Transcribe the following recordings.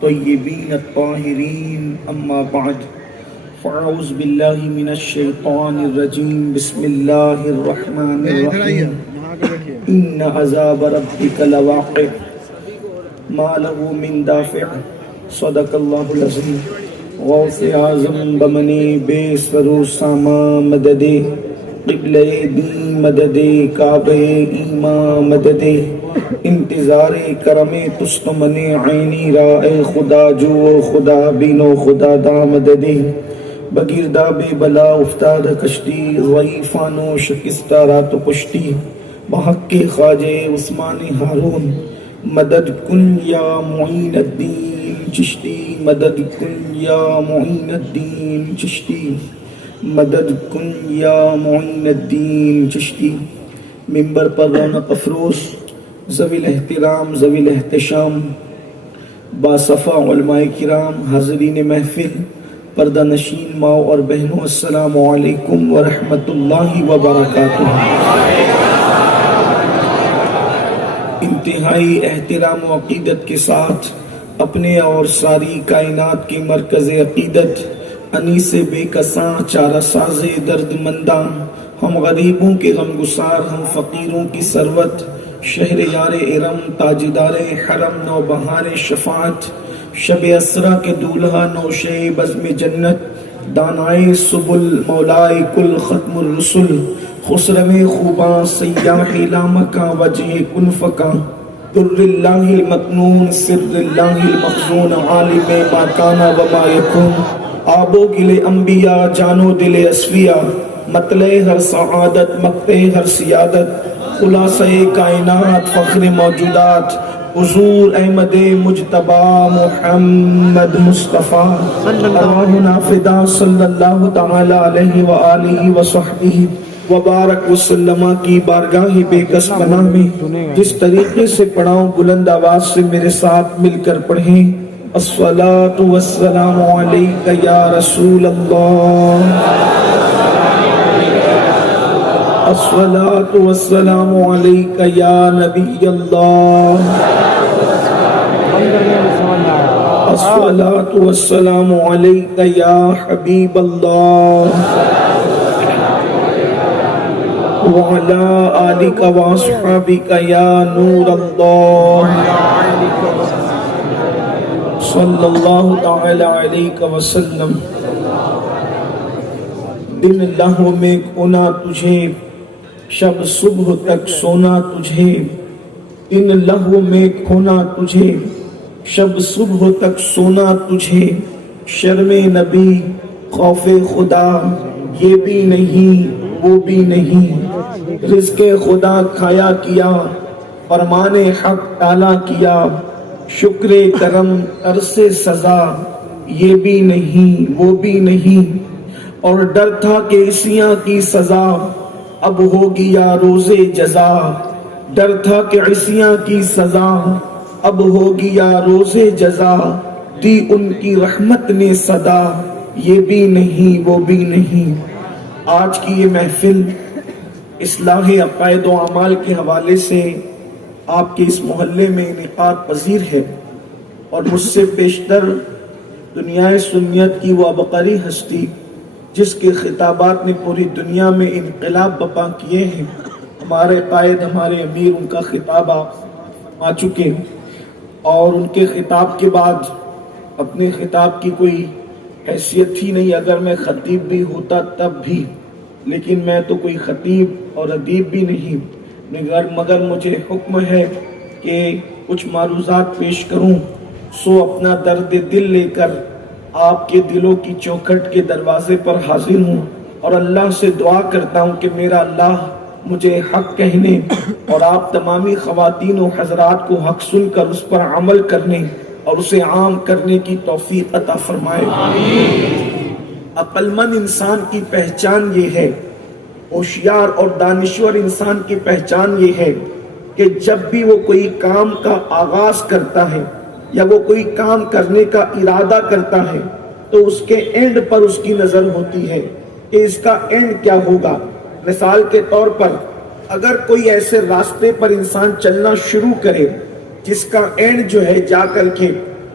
طیبین الطاہرین اما بعد فاعوذ باللہ من الشیطان الرجیم بسم اللہ الرحمن الرحیم ان عذاب ربک لواقع ما له من دافع صدق اللہ العظیم غوث اعظم بمنی بے سرو ساما مدد قبلہ دی مدد کعبہ ایمان مدد انتظار کرم تستمن عینی رائے خدا جو خدا بینو خدا دا مدد بگیردہ بے بلا افتاد کشتی ضعیفانو شکستہ رات پشتی بحق خواجہ عثمان ہارون مدد کن یا معین الدین چشتی مدد کن یا معین الدین چشتی مدد کن یا معین الدین چشتی منبر پر رونق افروز ذوی الاحترام ذوی الاحتشام باصفا علماء کرام حاضرین محفل پردہ نشین ماؤں اور بہنوں السلام علیکم ورحمۃ اللہ وبرکاتہ۔ انتہائی احترام و عقیدت کے ساتھ اپنے اور ساری کائنات کے مرکز عقیدت انیس بے کساں چارہ ساز درد منداں ہم غریبوں کے غمگسار ہم فقیروں کی ثروت شہر یار ارم تاجدار حرم نو بہار شفاعت شب اسرا کے دولہا نوشے بزم جنت دانائے سبل مولائے کل ختم الرسل خسرو خوباں سیاح لامکاں وجہ کنفکاں در اللہ المکنون سر اللہ المخزون عالم ما کانا وما یکون آبو گلے انبیاء جانو دل اسفیاء مطلع ہر سعادت مقتے ہر سیادت خلاصہ کائنات فخر موجودات حضور احمد مجتبی محمد مصطفیٰ ارواحنا فدا صلی اللہ تعالی علیہ وآلہ وصحبہ وبارک وسلم کی بارگاہ بے کس پناہ میں جس طریقے سے پڑھاؤں بلند آواز سے میرے ساتھ مل کر پڑھیں الصلاۃ والسلام علیک یا رسول اللہ الصلاۃ والسلام علیک یا نبی اللہ الصلاۃ والسلام علیک یا حبیب اللہ وعلی آلک واصحابک یا نور اللہ صلی اللہ تعالی علیہ وسلم۔ دن لہو میں کھونا تجھے شب صبح تک سونا تجھے دن لہو میں کھونا تجھے شب صبح تک سونا تجھے شرم نبی خوف خدا یہ بھی نہیں وہ بھی نہیں رزق خدا کھایا کیا فرمان حق ٹالا کیا شکر کرم عرص سزا یہ بھی نہیں وہ بھی نہیں اور ڈر تھا کہ عصیاں کی سزا اب ہوگی یا روز جزا ڈر تھا کہ عصیاں کی سزا اب ہوگی یا روز جزا دی ان کی رحمت نے صدا یہ بھی نہیں وہ بھی نہیں۔ آج کی یہ محفل اصلاح عقائد و اعمال کے حوالے سے آپ کے اس محلے میں انعقاد پذیر ہے اور مجھ سے بیشتر دنیا سنیت کی وہ عبقری ہستی جس کے خطابات نے پوری دنیا میں انقلاب بپا کیے ہیں ہمارے قائد ہمارے امیر ان کا خطاب آپ آ چکے اور ان کے خطاب کے بعد اپنے خطاب کی کوئی حیثیت ہی نہیں اگر میں خطیب بھی ہوتا تب بھی لیکن میں تو کوئی خطیب اور ادیب بھی نہیں مگر مجھے حکم ہے کہ کچھ معروضات پیش کروں سو اپنا درد دل لے کر آپ کے دلوں کی چوکھٹ کے دروازے پر حاضر ہوں اور اللہ سے دعا کرتا ہوں کہ میرا اللہ مجھے حق کہنے اور آپ تمامی خواتین و حضرات کو حق سن کر اس پر عمل کرنے اور اسے عام کرنے کی توفیق عطا فرمائے۔ عقل مند انسان کی پہچان یہ ہے ہوشیار اور دانشور انسان کی پہچان یہ ہے کہ جب بھی وہ کوئی کام کا آغاز کرتا ہے یا وہ کوئی کام کرنے کا ارادہ کرتا ہے تو اس کے اینڈ پر اس کی نظر ہوتی ہے کہ اس کا اینڈ کیا ہوگا۔ مثال کے طور پر اگر کوئی ایسے راستے پر انسان چلنا شروع کرے جس کا اینڈ جو ہے جا کر کے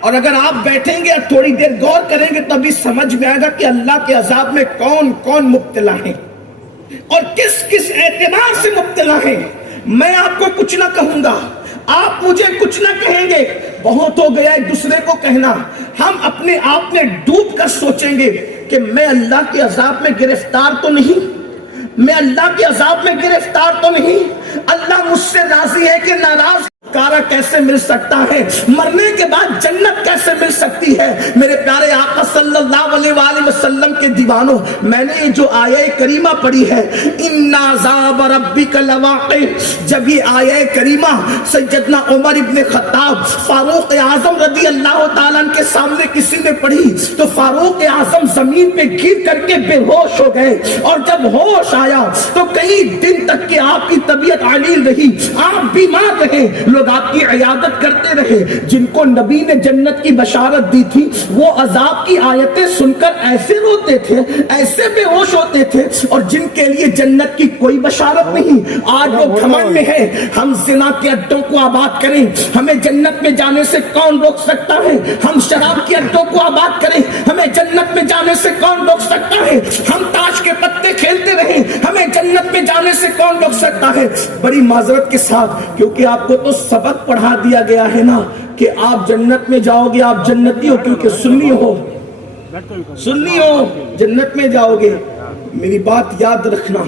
اور اگر آپ بیٹھیں گے اور تھوڑی دیر غور کریں گے تو ابھی سمجھ میں آئے گا کہ اللہ کے عذاب میں کون کون مبتلا ہیں اور کس کس اعتبار سے مبتلا ہیں۔ میں آپ کو کچھ نہ کہوں گا، آپ مجھے کچھ نہ کہیں گے، بہت ہو گیا ایک دوسرے کو کہنا۔ ہم اپنے آپ میں ڈوب کر سوچیں گے کہ میں اللہ کے عذاب میں گرفتار تو نہیں، میں اللہ کے عذاب میں گرفتار تو نہیں، اللہ مجھ سے راضی ہے کہ ناراض؟ کارا کیسے مل سکتا ہے؟ مرنے کے بعد جنت کیسے مل سکتی ہے؟ میرے پیارے آقا صلی اللہ علیہ وآلہ وسلم کے دیوانوں، میں نے جو آیہ کریمہ پڑھی ہے ان عذاب ربک لواقع، جب یہ آیہ کریمہ سیدنا عمر ابن خطاب فاروق اعظم رضی اللہ تعالیٰ کے سامنے کسی نے پڑھی تو فاروق اعظم زمین پہ گر کر کے بے ہوش ہو گئے، اور جب ہوش آیا تو کئی دن تک کہ آپ کی طبیعت علیل رہی، آپ بیمار رہے، لوگ آپ کی عیادت کرتے رہے۔ جن کو نبی نے جنت کی بشارت دی تھی وہ عذاب کی آیتیں سن کر ایسے روتے تھے، ایسے بے ہوش ہوتے تھے، اور جن کے لیے جنت کی کوئی بشارت نہیں، آج وہ گھمنڈ میں ہے ہم زنا کے اڈوں کو آباد کریں، ہمیں جنت میں جانے سے کون روک سکتا ہے؟ ہم شراب کے اڈوں کو آباد کریں، ہمیں جنت میں جانے سے کون روک سکتا ہے؟ ہم تاش کے پتے کھیلتے رہیں، ہمیں جنت میں جانے سے کون روک سکتا ہے؟ بڑی معذرت کے ساتھ، کیونکہ آپ کو تو سبق پڑھا دیا گیا ہے نا کہ آپ جنت میں جاؤ گے، آپ جنتی ہو کیونکہ سنی ہو، سنی ہو جنت میں جاؤ گے۔ میری بات یاد رکھنا،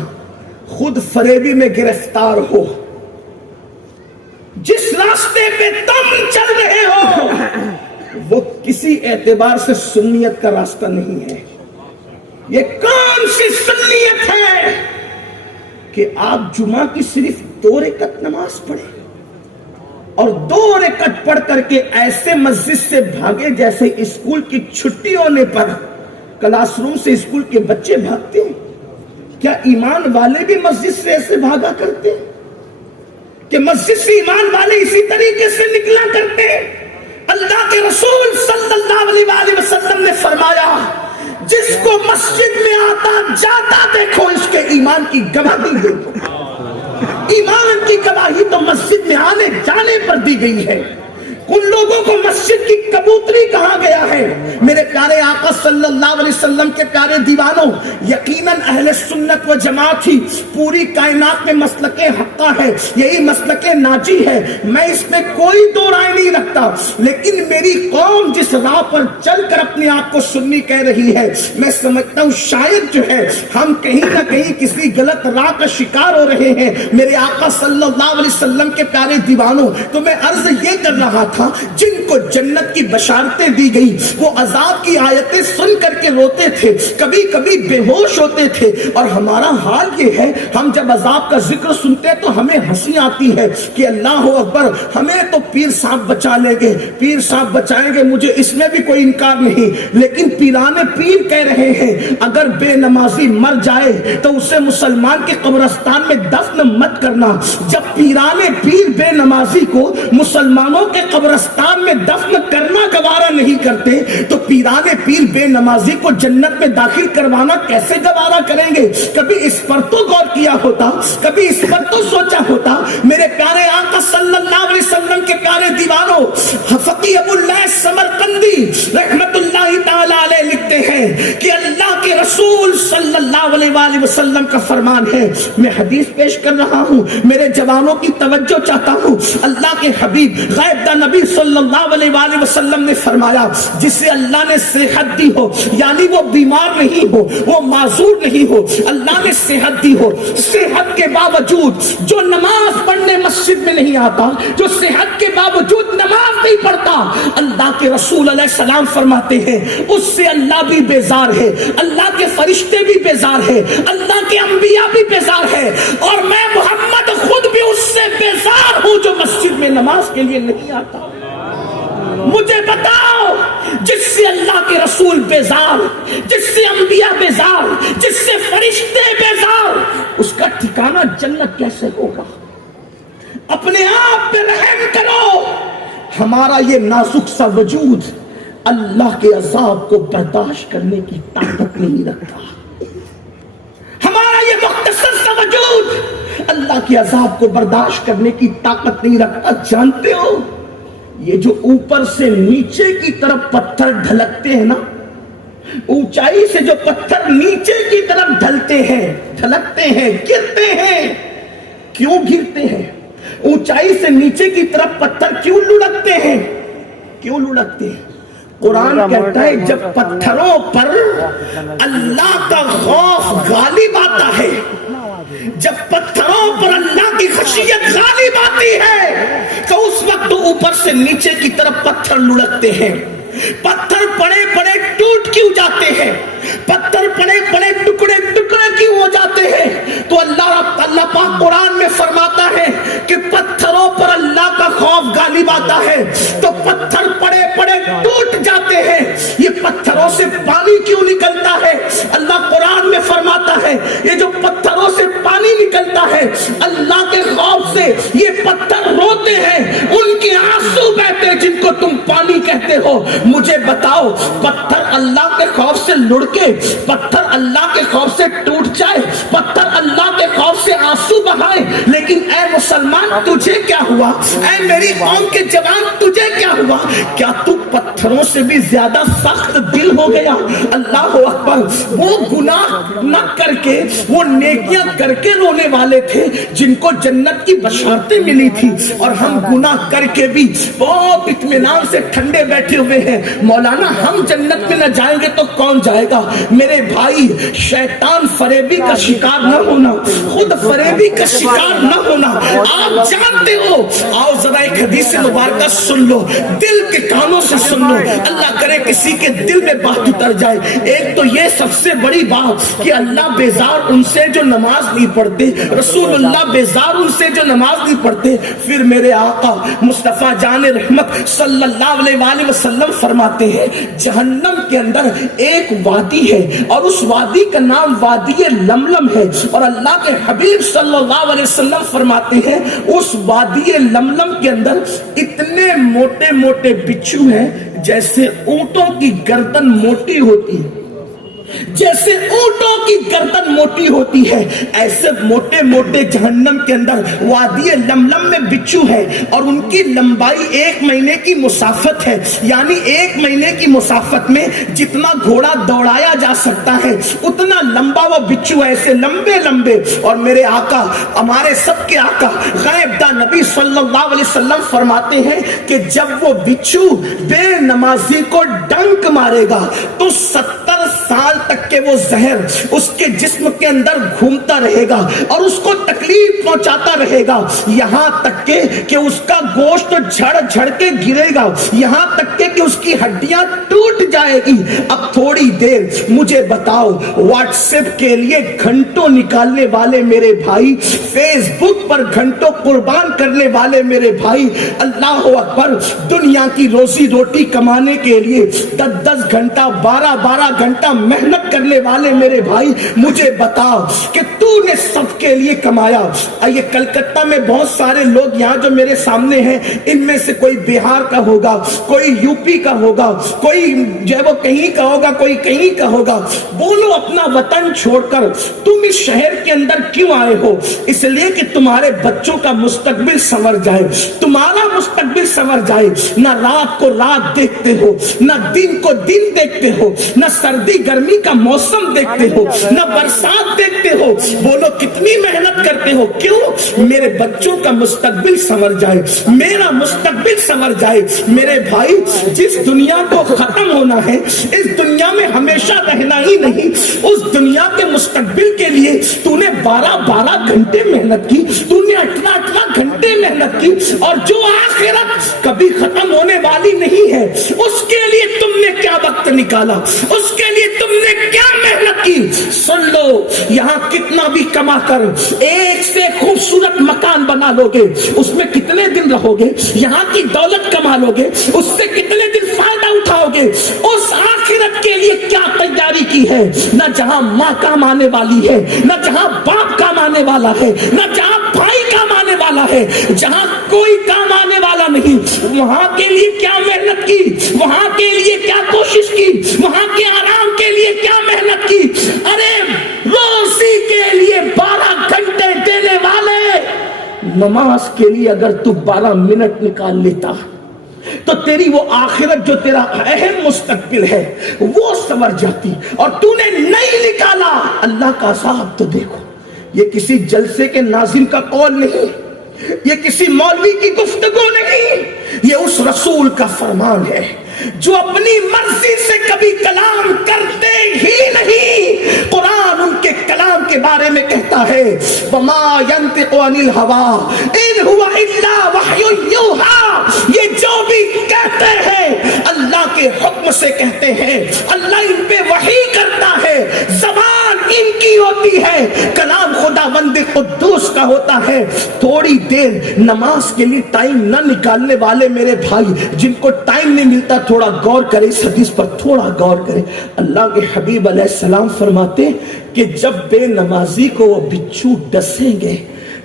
خود فریبی میں گرفتار ہو، جس راستے پہ تم چل رہے ہو وہ کسی اعتبار سے سنیت کا راستہ نہیں ہے۔ یہ کون سی سنیت ہے کہ آپ جمعہ کی صرف 2 رکعت نماز پڑھیں اور 2 رکعت پڑھ کر کے ایسے مسجد سے بھاگے جیسے اسکول کی چھٹی ہونے پر کلاس روم سے اسکول کے بچے بھاگتے ہیں؟ کیا ایمان والے بھی مسجد سے ایسے بھاگا کرتے ہیں؟ کہ مسجد سے ایمان والے اسی طریقے سے نکلا کرتے ہیں؟ اللہ کے رسول صلی اللہ علیہ وآلہ وسلم نے فرمایا جس کو مسجد میں آتا جاتا دیکھو اس کے ایمان کی گواہی دیکھو۔ ایمان کی گواہی تو مسجد میں آنے جانے پر دی گئی ہے۔ ان لوگوں کو مسجد کی کبوتری کہا گیا ہے۔ میرے پیارے آقا صلی اللہ علیہ وسلم کے پیارے دیوانوں، یقیناً اہل سنت و جماعت ہی پوری کائنات میں مسلک حقہ ہے، یہی مسلک ناجی ہے، میں اس میں کوئی دو رائے نہیں رکھتا۔ لیکن میری قوم جس راہ پر چل کر اپنے آپ کو سنی کہہ رہی ہے، میں سمجھتا ہوں شاید جو ہے ہم کہیں نہ کہیں کسی غلط راہ کا شکار ہو رہے ہیں۔ میرے آقا صلی اللہ علیہ وسلم کے پیارے دیوانوں، تو میں عرض یہ کر رہا تھا جن کو جنت کی بشارتیں دی گئی وہ عذاب کی آیتیں سن کر کے روتے تھے، کبھی کبھی بے ہوش ہوتے تھے، اور ہمارا حال یہ ہے ہم جب عذاب کا ذکر سنتے تو ہمیں ہنسی آتی ہے کہ اللہ اکبر، ہمیں تو پیر صاحب بچا لیں گے، پیر صاحب بچائیں گے، مجھے اس میں بھی کوئی انکار نہیں۔ لیکن پیران پیر کہہ رہے ہیں اگر بے نمازی مر جائے تو اسے مسلمان کے قبرستان میں دفن مت کرنا۔ جب پیران پیر بے نمازی کو مسلمانوں کے قبرستان میں دفن کرنا گوارا نہیں کرتے تو پیران پیر بے نمازی کو جنت میں داخل کروانا کیسے گوارا کریں گے؟ کبھی اس پر تو غور کیا ہوتا، کبھی اس پر تو سوچا ہوتا۔ میرے پیارے آقا صلی اللہ علیہ وسلم کے پیارے دیوانوں، فقیہ ابو اللہ سمرقندی رحمت اللہ تعالی علیہ لکھتے ہیں کہ اللہ کے رسول صلی اللہ علیہ وآلہ وسلم کا فرمان ہے، میں حدیث پیش کر رہا ہوں، میرے جوانوں کی توجہ چاہتا ہوں۔ اللہ کے حبیب غیب دا نبی صلی اللہ علیہ وآلہ وسلم نے فرمایا جسے اللہ نے صحت دی ہو، یعنی وہ بیمار نہیں ہو، وہ معذور نہیں ہو، اللہ نے صحت دی ہو، صحت کے باوجود جو نماز پڑھنے مسجد میں نہیں آتا، جو صحت کے باوجود نماز نہیں پڑھتا، اللہ کے رسول علیہ السلام فرماتے ہیں اس سے اللہ بھی بیزار ہے، اللہ کے فرشتے بھی بیزار ہے، اللہ کے انبیاء بھی بیزار ہے، اور میں محمد خود بھی اس سے بیزار ہوں جو مسجد میں نماز کے لیے نہیں آتا۔ مجھے بتاؤ جس سے اللہ کے رسول بیزار، جس سے انبیاء بیزار، جس سے فرشتے بیزار، اس کا ٹھکانہ جنت کیسے ہوگا؟ اپنے آپ پہ رحم کرو۔ ہمارا یہ نازک سا وجود اللہ کے عذاب کو برداشت کرنے کی طاقت نہیں رکھتا۔ ہمارا یہ مختصر سا وجود اللہ کے عذاب کو برداشت کرنے کی طاقت نہیں رکھتا۔ جانتے ہو یہ جو اوپر سے نیچے کی طرف پتھر ڈھلکتے ہیں نا، اونچائی سے جو پتھر نیچے کی طرف ڈھلتے ہیں، ڈھلکتے ہیں، گرتے ہیں، کیوں گرتے ہیں؟ اونچائی سے نیچے کی طرف پتھر کیوں لڑکتے ہیں؟ کیوں لڑکتے ہیں؟ قرآن کہتا ہے جب پتھروں پر اللہ کا خوف غالب آتا ہے، جب پتھروں پر اللہ کی خشیت غالب آتی ہے تو اس وقت اوپر سے نیچے کی طرف پتھر لڑکتے ہیں۔ پتھر پڑے پڑے ٹوٹ کیوں جاتے ہیں؟ پتھر پڑے پڑے ٹکڑے ٹکڑے کیوں ہو جاتے ہیں؟ تو اللہ پاک قرآن میں فرماتا ہے کہ پتھروں پر اللہ کا خوف غالب آتا ہے تو پتھر پڑے پڑے ٹوٹ جاتے ہیں۔ یہ پتھروں سے پانی کیوں نکلتا ہے؟ اللہ قرآن میں فرماتا ہے یہ جو پتھروں سے پانی نکلتا ہے اللہ کے خوف سے، یہ پتھر روتے ہیں، ان کے آنسو بہتے ہیں جن کو تم پانی کہتے ہو۔ مجھے بتاؤ، پتھر اللہ کے خوف سے لڑکے، پتھر اللہ کے خوف سے ٹوٹ جائے، پتھر اللہ کے خوف سے آنسو بہائے، لیکن اے مسلمان تجھے کیا ہوا؟ اے میری قوم کے جوان تجھے کیا ہوا؟ کیا تو پتھروں سے بھی زیادہ سخت دل ہو گیا؟ اللہ اکبر! وہ گناہ نہ کر کے، وہ نیکیاں کر کے رونے والے تھے جن کو جنت کی بشارتیں ملی تھی، اور ہم گناہ کر کے بھی بہت اطمینان سے ٹھنڈے بیٹھے ہوئے ہیں، مولانا ہم جنت میں نہ جائیں گے تو کون جائے گا؟ میرے بھائی، شیطان فریبی کا شکار نہ ہونا، خود فریبی کا شکار نہ ہونا۔ آپ جانتے ہو، آؤ ذرا ایک حدیث مبارکہ سن لو، دل کے کانوں سے سن لو، اللہ کرے کسی کے دل میں بات اتر جائے۔ ایک تو یہ سب سے بڑی بات کہ اللہ بیزار ان سے جو نماز نہیں پڑھتے، رسول اللہ بیزار ان سے جو نماز نہیں پڑھتے۔ پھر میرے آقا مصطفیٰ جان رحمت صلی اللہ علیہ وآلہ وسلم فرماتے ہیں جہنم کے اندر ایک وادی ہے اور اس وادی کا نام وادی لملم ہے، اور اللہ کے حبیب صلی اللہ علیہ وسلم فرماتے ہیں اس وادی لملم کے اندر اتنے موٹے موٹے بچھو ہیں جیسے اونٹوں کی گردن موٹی ہوتی ہے، جیسے اونٹوں کی گردن موٹی ہوتی ہے، ایسے موٹے موٹے جہنم کے اندر وادی لملم میں بچھو ہے، اور ان کی لمبائی 1 مہینے کی مسافت ہے، یعنی 1 مہینے کی مسافت میں جتنا گھوڑا دوڑایا جا سکتا ہے اتنا لمبا وہ بچھو، ایسے لمبے لمبے۔ اور میرے آقا، ہمارے سب کے آقا غیب داں نبی صلی اللہ علیہ وسلم فرماتے ہیں کہ جب وہ بچھو بے نمازی کو ڈنک مارے گا تو 70 سال تک کہ وہ زہر اس کے جسم کے اندر گھومتا رہے گا اور اس کو تکلیف پہنچاتا رہے گا، یہاں تک کہ اس کا گوشت جھڑ جھڑ کے گرے گا، یہاں تک کہ اس کی ہڈیاں ٹوٹ جائے گی۔ اب تھوڑی دیر مجھے بتاؤ، واٹس ایپ کے لیے گھنٹوں نکالنے والے میرے بھائی، فیس بک پر گھنٹوں قربان کرنے والے میرے بھائی، اللہ اکبر، دنیا کی روزی روٹی کمانے کے لیے 10-10 گھنٹہ 12-12 گھنٹہ محنت کرنے والے میرے بھائی، مجھے بتا کہ تو نے سب کے لیے کمایا۔ یہ کلکتہ میں بہت سارے لوگ یہاں جو میرے سامنے ہیں، ان میں سے کوئی بہار کا ہوگا، کوئی یوپی کا ہوگا، کوئی جو ہے وہ کہیں کا ہوگا، کوئی کہیں کا ہوگا۔ بولو، اپنا وطن چھوڑ کر تم اس شہر کے اندر کیوں آئے ہو؟ اس لیے کہ تمہارے بچوں کا مستقبل سنور جائے، تمہارا مستقبل سنور جائے۔ نہ رات کو رات دیکھتے ہو، نہ دن کو دن دیکھتے ہو، نہ سردی گرمی کا موسم دیکھتے ہو، نہ برسات دیکھتے ہو۔ بولو کتنی محنت کرتے ہو؟ کیوں؟ میرے بچوں کا مستقبل سنور جائے، میرا مستقبل سنور جائے۔ میرے بھائی، جس دنیا کو ختم ہونا ہے، اس دنیا میں ہمیشہ رہنا ہی نہیں، اس دنیا کے مستقبل کے لیے تو نے 12-12 گھنٹے محنت کی، تو نے 18-18 گھنٹے محنت کی، اور جو آخرت کبھی ختم ہونے والی نہیں ہے اس کے لیے تم نے کیا وقت نکالا، اس کے لیے تم نے کیا محنت کی؟ سن لو، یہاں کتنا بھی کما کر ایک سے خوبصورت مکان بنا لو گے، اس میں کتنے دن رہو گے؟ یہاں کی دولت کما لو گے، اس سے کتنے دن فائدہ اٹھاؤ گے؟ اس آخرت کے لیے کیا تیاری کی ہے؟ نہ جہاں ماں کام آنے والی ہے، نہ جہاں باپ کام آنے والا ہے، نہ جہاں بھائی کام آنے والا ہے، جہاں کوئی کام آنے والا نہیں، وہاں کے لیے کیا محنت کی، وہاں کے لیے کیا کوشش کی، وہاں کے آرام کے لیے کیا محنت کی؟ ارے روزی کے لیے 12 گھنٹے دینے والے، نماز کے لیے اگر تو 12 منٹ نکال لیتا، تو تیری وہ آخرت جو تیرا اہم مستقبل ہے وہ سنور جاتی. اور تو نے نہیں نکالا, اللہ کا عذاب تو دیکھو. یہ کسی جلسے کے ناظم کا قول نہیں, یہ کسی مولوی کی گفتگو نہیں, یہ اس رسول کا فرمان ہے جو اپنی مرضی سے کبھی کلام کرتے ہی نہیں. قرآن ان کے کلام کے بارے میں کہتا ہے وَمَا يَنْتِقُ عَنِ الْهَوَىٰ إِنْ هُوَ إِلَّا وَحْيٌ يُوحَىٰ. یہ جو بھی کہتے ہیں اللہ کے حکم سے کہتے ہیں, اللہ ان پہ وحی کرتا ہے. زبان ان کی ہوتی ہے, کلام خدا بند قدوس کا ہوتا ہے. تھوڑی دیر نماز کے لیے ٹائم نہ نکالنے والے میرے بھائی, جن کو ٹائم نہیں ملتا, تھوڑا غور کرے اس حدیث پر, تھوڑا غور کرے. اللہ کے حبیب علیہ السلام فرماتے کہ جب بے نمازی کو وہ بچھو ڈسیں گے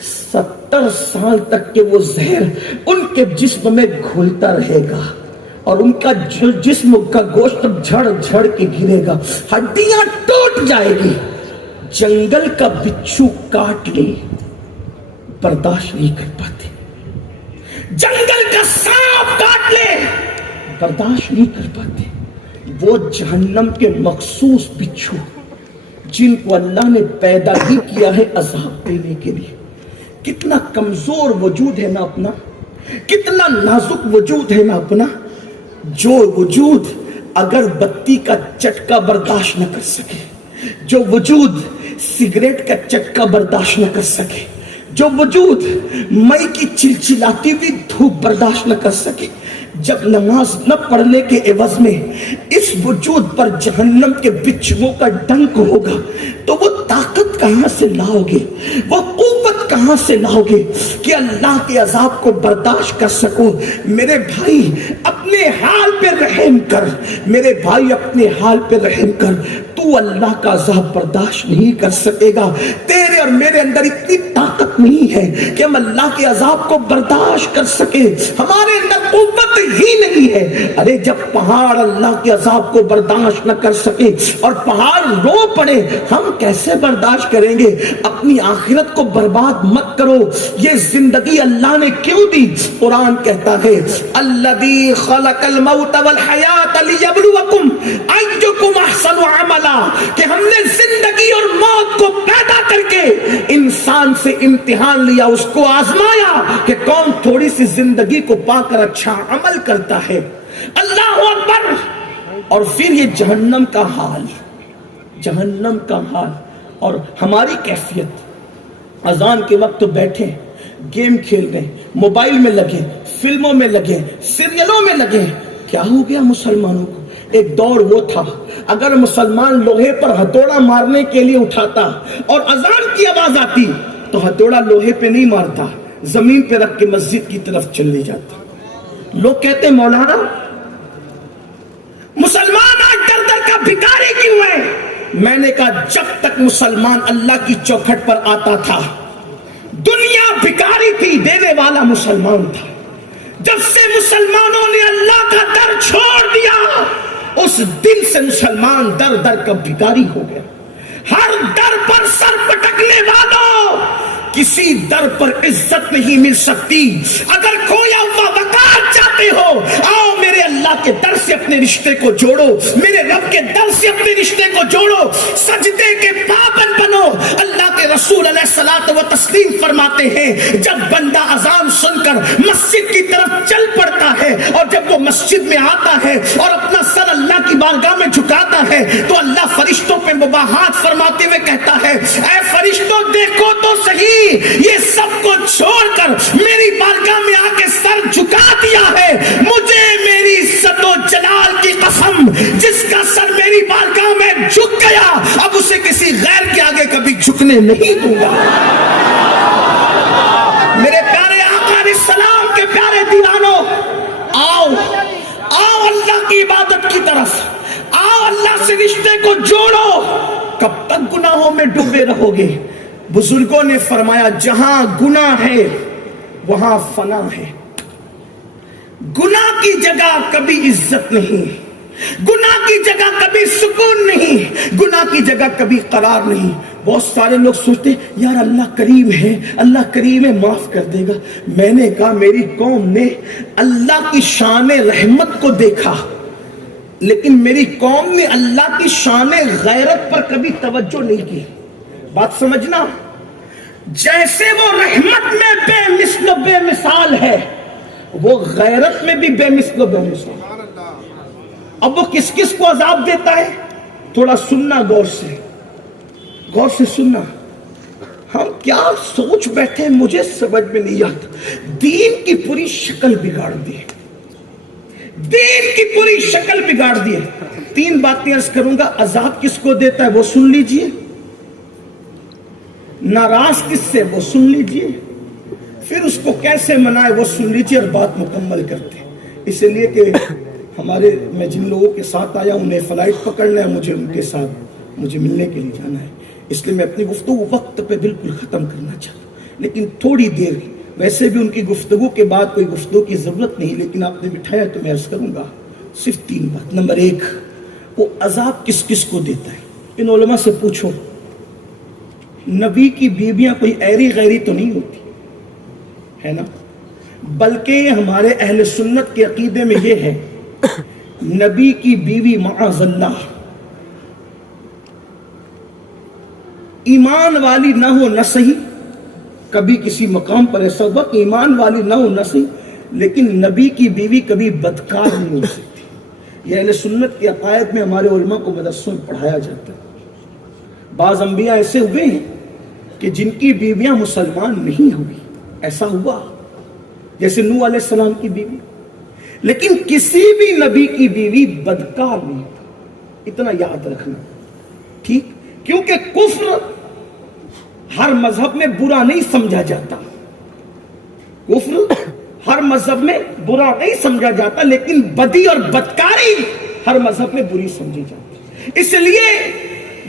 70 سال تک کہ وہ زہر ان کے جسم میں گھلتا رہے گا اور ان کا جسم کا گوشت جھڑ جھڑ کے گرے گا, ہڈیاں ٹوٹ جائے گی. جنگل کا بچھو کاٹ لے برداشت نہیں کر پاتے, جنگل کا سانپ کاٹ لے برداشت نہیں کر پاتے. وہ جہنم کے مخصوص بچھو جن کو اللہ نے پیدا ہی کیا ہے عذاب دینے کے لیے. کتنا کمزور وجود ہے نا اپنا, کتنا نازک وجود ہے نا اپنا, جو وجود اگر بتی کا چٹکا برداشت نہ کر سکے, جو وجود سگریٹ کا چٹکا برداشت نہ کر سکے, جو وجود مئی کی چلچلاتی ہوئی دھوپ برداشت نہ کر سکے, جب نماز نہ پڑھنے کے عوض میں اس وجود پر جہنم کے بچھوؤں کا ڈنک ہوگا, تو وہ طاقت کہاں سے لاؤ گے, وہ قوت کہاں سے لاؤ گے کہ اللہ کے عذاب کو برداشت کر سکو. میرے بھائی اپنے حال پہ رحم کر, میرے بھائی اپنے حال پہ رحم کر. تو اللہ کا عذاب برداشت نہیں کر سکے گا. تیرے اور میرے اندر اتنی طاقت نہیں ہے کہ ہم اللہ کے عذاب کو برداشت کر سکے, ہمارے اندر قوت ہی نہیں ہے. ارے جب پہاڑ اللہ کے عذاب کو برداشت نہ کر سکے اور پہاڑ رو پڑے, ہم کیسے برداشت کریں گے؟ اپنی آخرت کو برباد مت کرو. یہ زندگی اللہ نے کیوں دی؟ قرآن کہتا ہے الذی خلق الموت والحیات لیبلوکم ایکم احسن عملا, کہ ہم نے زندگی اور موت کو پیدا کر کے انسان سے امتحان لیا, اس کو آزمایا کہ کون تھوڑی سی زندگی کو پا کر اچھا عمل کرتا ہے. اللہ اکبر. اور پھر یہ جہنم کا حال, جہنم کا حال. اور ہماری کیفیت, اذان کے وقت تو بیٹھے گیم کھیل رہے, موبائل میں لگے, فلموں میں لگے, سیریلوں میں لگے. کیا ہو گیا مسلمانوں کو؟ ایک دور وہ تھا اگر مسلمان لوہے پر ہتھوڑا مارنے کے لیے اٹھاتا اور اذان کی آواز آتی تو ہتھوڑا لوہے پہ نہیں مارتا, زمین پہ رکھ کے مسجد کی طرف چلے جاتا. لوگ کہتے مولانا مسلمان آج در در کا بھکاری کیوں ہے؟ میں نے کہا جب تک مسلمان اللہ کی چوکھٹ پر آتا تھا دنیا بھکاری تھی, دینے والا مسلمان تھا. جب سے مسلمانوں نے اللہ کا در چھوڑ دیا اس دن سے مسلمان در در کا بھکاری ہو گیا. ہر در پر سر پٹکنے والوں, کسی در پر عزت نہیں مل سکتی. اگر کوئی وقار چاہتے ہو, آؤ میرے اللہ کے در سے اپنے رشتے کو جوڑو, میرے رب کے در سے اپنے رشتے کو جوڑو, سجدے کے پابند بنو. اللہ کے رسول علیہ الصلوۃ و تسلیم فرماتے ہیں جب بندہ اذان سن کر مسجد کی طرف چل پڑتا ہے اور جب وہ مسجد میں آتا ہے اور اپنا سر اللہ کی بارگاہ میں جھکاتا ہے تو اللہ فرشتوں پہ مباحات فرماتے ہوئے کہتا ہے اے فرشتوں دیکھو تو صحیح, یہ سب کو چھوڑ کر میری بارگاہ میں آ کے سر جھکا دیا ہے. مجھے میری عزت و جلال کی قسم, جس کا سر میری بارگاہ میں جھک گیا اب اسے کسی غیر کے آگے کبھی جھکنے نہیں دوں گا. میرے پیارے آقا علیہ السلام کے پیارے دیوانوں, آؤ آؤ اللہ کی عبادت کی طرف آؤ, اللہ سے رشتے کو جوڑو. کب تک گناہوں میں ڈوبے رہو گے؟ بزرگوں نے فرمایا جہاں گناہ ہے وہاں فنا ہے. گناہ کی جگہ کبھی عزت نہیں, گناہ کی جگہ کبھی سکون نہیں, گناہ اللہ کی جگہ کبھی قرار نہیں. بہت سارے لوگ سوچتے یار اللہ کریم ہے, اللہ کریم ہے, معاف کر دے گا. میں نے کہا میری قوم نے اللہ کی شان رحمت کو دیکھا, لیکن میری قوم نے اللہ کی شان غیرت پر کبھی توجہ نہیں کی. بات سمجھنا, جیسے وہ رحمت میں بے مثل و بے مثال ہے, وہ غیرت میں بھی بے مثل و بے مثال. اب وہ کس کس کو عذاب دیتا ہے, تھوڑا سننا غور سے سننا. ہم کیا سوچ بیٹھے مجھے سمجھ میں نہیں آتا. دین کی پوری شکل بگاڑ دی, دین کی پوری شکل بگاڑ دی. 3 باتیں عرض کروں گا. عذاب کس کو دیتا ہے وہ سن لیجئے, ناراض کس سے وہ سن لیجئے, پھر اس کو کیسے منائے وہ سن لیجئے, اور بات مکمل کرتے. اس لیے کہ میں جن لوگوں کے ساتھ آیا انہیں فلائٹ پکڑنا ہے, مجھے ان کے ساتھ مجھے ملنے کے لیے جانا ہے, اس لیے میں اپنی گفتگو وقت پہ بالکل ختم کرنا چاہتا ہوں. لیکن تھوڑی دیر, ویسے بھی ان کی گفتگو کے بعد کوئی گفتگو کی ضرورت نہیں, لیکن آپ نے بٹھایا تو میں عرض کروں گا صرف 3 بات. نمبر 1, وہ عذاب کس کس کو دیتا ہے. ان علماء سے پوچھو, نبی کی بیویاں کوئی ایری غیری تو نہیں ہوتی ہے نا, بلکہ ہمارے اہل سنت کے عقیدے میں یہ ہے نبی کی بیوی معاذ اللہ ایمان والی نہ ہو نہ صحیح. کبھی کسی مقام پر ایسا ہوا کہ ایمان والی نہ ہو نہ صحیح, لیکن نبی کی بیوی کبھی بدکار نہیں ہو سکتی. یہ اہل سنت کے عقائد میں ہمارے علماء کو مدرسوں میں پڑھایا جاتا ہے. بعض انبیاء ایسے ہوئے ہیں کہ جن کی بیویاں مسلمان نہیں ہوئی, ایسا ہوا, جیسے نوح علیہ السلام کی بیوی. لیکن کسی بھی نبی کی بیوی بدکار نہیں, اتنا یاد رکھنا, ٹھیک. کیونکہ کفر ہر مذہب میں برا نہیں سمجھا جاتا, کفر ہر مذہب میں برا نہیں سمجھا جاتا, لیکن بدی اور بدکاری ہر مذہب میں بری سمجھی جاتی. اس لیے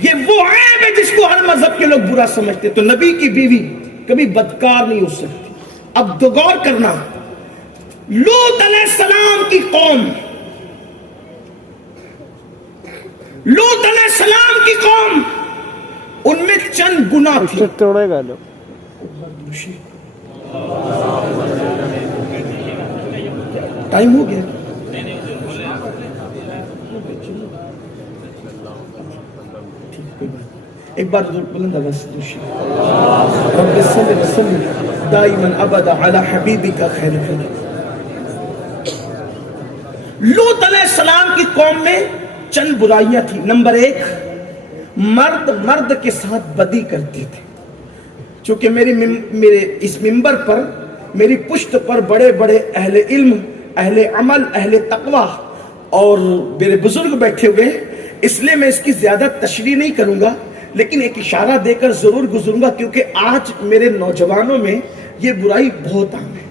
یہ وہ عیب ہے جس کو ہر مذہب کے لوگ برا سمجھتے. تو نبی کی بیوی کبھی بدکار نہیں ہو سکتی. اب دو غور کرنا, لوط علیہ السلام کی قوم, لوط علیہ السلام کی قوم, ان میں چند گناہ تھے. ٹائم ہو گیا, ایک بار بلند آواز سے رب صلی وسلم دائما ابدا علی حبیبک خیر خلق. لوط علیہ السلام کی قوم میں چند برائیاں تھیں. نمبر 1, مرد کے ساتھ بدی کرتے تھے. چونکہ میرے اس منبر پر میری پشت پر بڑے بڑے اہل علم, اہل عمل, اہل تقوی اور میرے بزرگ بیٹھے ہوئے, اس لیے میں اس کی زیادہ تشریح نہیں کروں گا, لیکن ایک اشارہ دے کر ضرور گزروں گا, کیونکہ آج میرے نوجوانوں میں یہ برائی بہت عام ہے.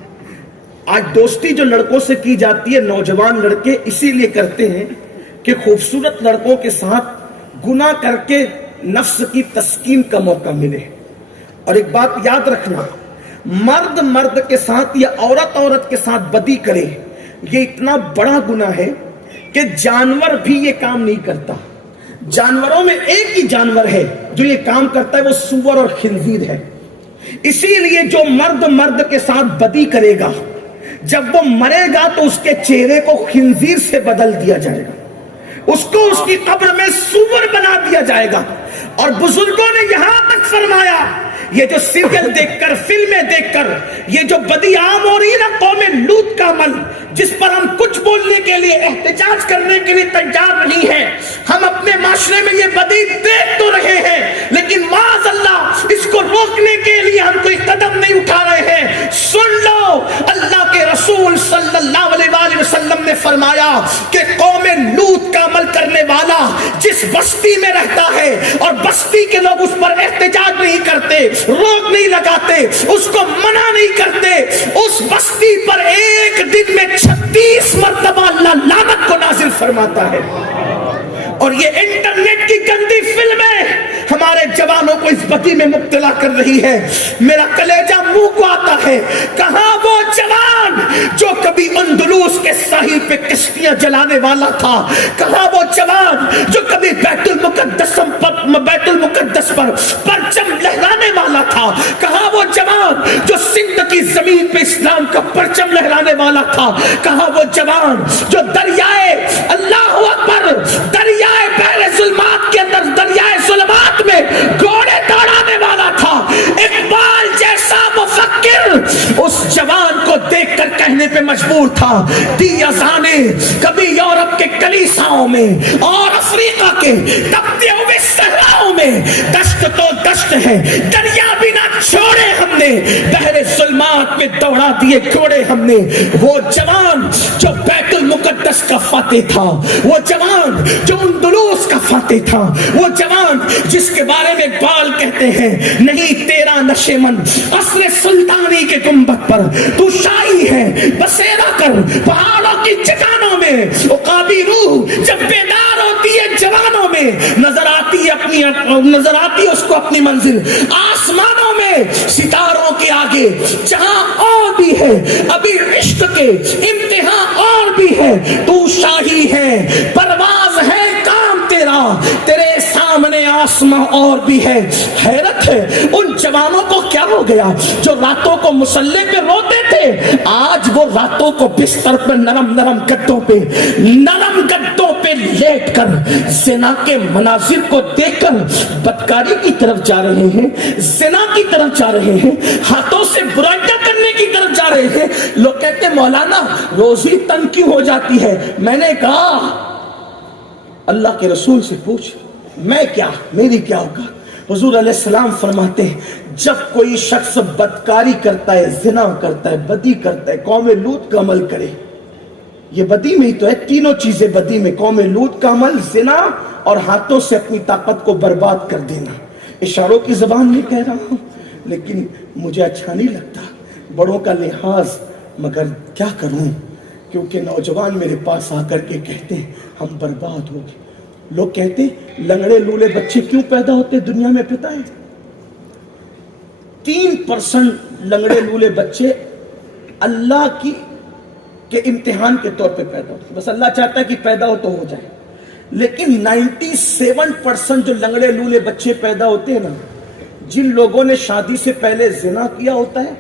آج دوستی جو لڑکوں سے کی جاتی ہے, نوجوان لڑکے اسی لیے کرتے ہیں کہ خوبصورت لڑکوں کے ساتھ گناہ کر کے نفس کی تسکین کا موقع ملے. اور ایک بات یاد رکھنا, مرد کے ساتھ یا عورت کے ساتھ بدی کرے, یہ اتنا بڑا گناہ ہے کہ جانور بھی یہ کام نہیں کرتا. جانوروں میں ایک ہی جانور ہے جو یہ کام کرتا ہے, وہ سور اور خنزیر ہے. اسی لیے جو مرد کے ساتھ بدی کرے گا, جب وہ مرے گا تو اس کے چہرے کو خنزیر سے بدل دیا جائے گا, اس کو اس کی قبر میں سور بنا دیا جائے گا. اور بزرگوں نے یہاں تک فرمایا, یہ جو سیریل دیکھ کر, فلمیں دیکھ کر یہ جو بدی عام ہو رہی ہے نا قوم لوط کا عمل, جس پر ہم کچھ بولنے کے لیے, احتجاج کرنے کے لیے تیار نہیں ہے, ہم اپنے معاشرے میں یہ بدی دیکھ تو رہے ہیں, لیکن معاذ اللہ اس کو روکنے کے لیے ہم کوئی قدم نہیں اٹھا رہے ہیں. سن لو, اللہ کے رسول صلی اللہ علیہ وآلہ وسلم نے فرمایا کہ قوم لوط کا عمل کرنے والا جس بستی میں رہتا ہے اور بستی کے لوگ اس پر احتجاج نہیں کرتے, روک نہیں لگاتے, اس کو منع نہیں کرتے, اس بستی پر ایک دن میں 36 مرتبہ اللہ لعنت کو نازل فرماتا ہے. اور یہ انٹرنیٹ کی گندی فلمیں ہمارے جوانوں کو اس بدی میں مبتلا کر رہی ہے. میرا کلیجہ منہ کو آتا ہے, کہاں وہ جوان جو کبھی اندلس کے ساحل پہ کشتیاں جلانے والا تھا, کہاں وہ جوان جو کبھی بیت المقدس پر کہا وہ جوان جو دریائے اللہ اکبر دریائے بحر ظلمات کے اندر دریائے ظلمات میں گھوڑے دوڑانے والا تھا، اقبال جیسا مفکر اس جوان کو دیکھ کر کہنے پہ مجبور تھا، دی اذانیں کبھی یورپ کے کلیساؤں میں اور افریقہ کے تپتے ہوئے صحراؤں میں، دشت تو دشت ہے دریا بھی نہ چھوڑے ہم نے، بحر ظلمات میں دوڑا دیے گھوڑے ہم نے۔ وہ جوان جو بیت المقدس کا فاتح تھا، وہ جوان جو اندلس کا فاتح تھا، وہ جوان جس کے بارے میں اقبال کہتے ہیں نہیں تیرا نشیمن قصر سلطانی کے گنبد پر تو شاہی ہے بسیرا کر پہاڑوں کی چٹانوں میں، عقابی روح جب بیدار ہوتی ہے جوانوں میں نظر آتی اس کو اپنی منزل آسمانوں میں ستاروں کے آگے، جہاں اور بھی ہے ابھی عشق کے امتحان اور بھی ہے، تو شاہی ہے پرواز ہے کام تیرا، تیرے سامنے آسمان اور بھی ہے۔ حیرت ہے ان جوانوں کو کیا ہو گیا جو راتوں کو مسلح پہ روتے تھے، آج وہ راتوں کو بستر پر نرم گدوں پہ لیٹ کر زنا کے مناظر کو دیکھ کر بدکاری کی طرف جا رہے ہیں، زنا کی طرف جا رہے ہیں، ہاتھوں سے برائیاں کرنے کی طرف جا رہے ہیں۔ لوگ کہتے ہیں مولانا روزی تنگ کیوں ہو جاتی ہے؟ میں نے کہا اللہ کے رسول سے پوچھ میں کیا، میری کیا ہوگا؟ حضور علیہ السلام فرماتے ہیں جب کوئی شخص بدکاری کرتا ہے، زنا کرتا ہے، بدی کرتا ہے، قوم لوط کا عمل کرے، یہ بدی میں ہی تو ہے، تینوں چیزیں بدی میں، قوم لوط کا عمل، زنا اور ہاتھوں سے اپنی طاقت کو برباد کر دینا۔ اشاروں کی زبان میں کہہ رہا ہوں لیکن مجھے اچھا نہیں لگتا، بڑوں کا لحاظ، مگر کیا کروں کیونکہ نوجوان میرے پاس آ کر کے کہتے ہیں ہم برباد ہو گئے۔ لوگ کہتے ہیں لنگڑے لولے بچے کیوں پیدا ہوتے دنیا میں؟ پتہ ہے 3% لنگڑے لولے بچے اللہ کے امتحان کے طور پہ پیدا ہوتے، بس اللہ چاہتا ہے کہ پیدا ہو تو ہو جائے، لیکن 97% جو لنگڑے لولے بچے پیدا ہوتے ہیں نا، جن لوگوں نے شادی سے پہلے زنا کیا ہوتا ہے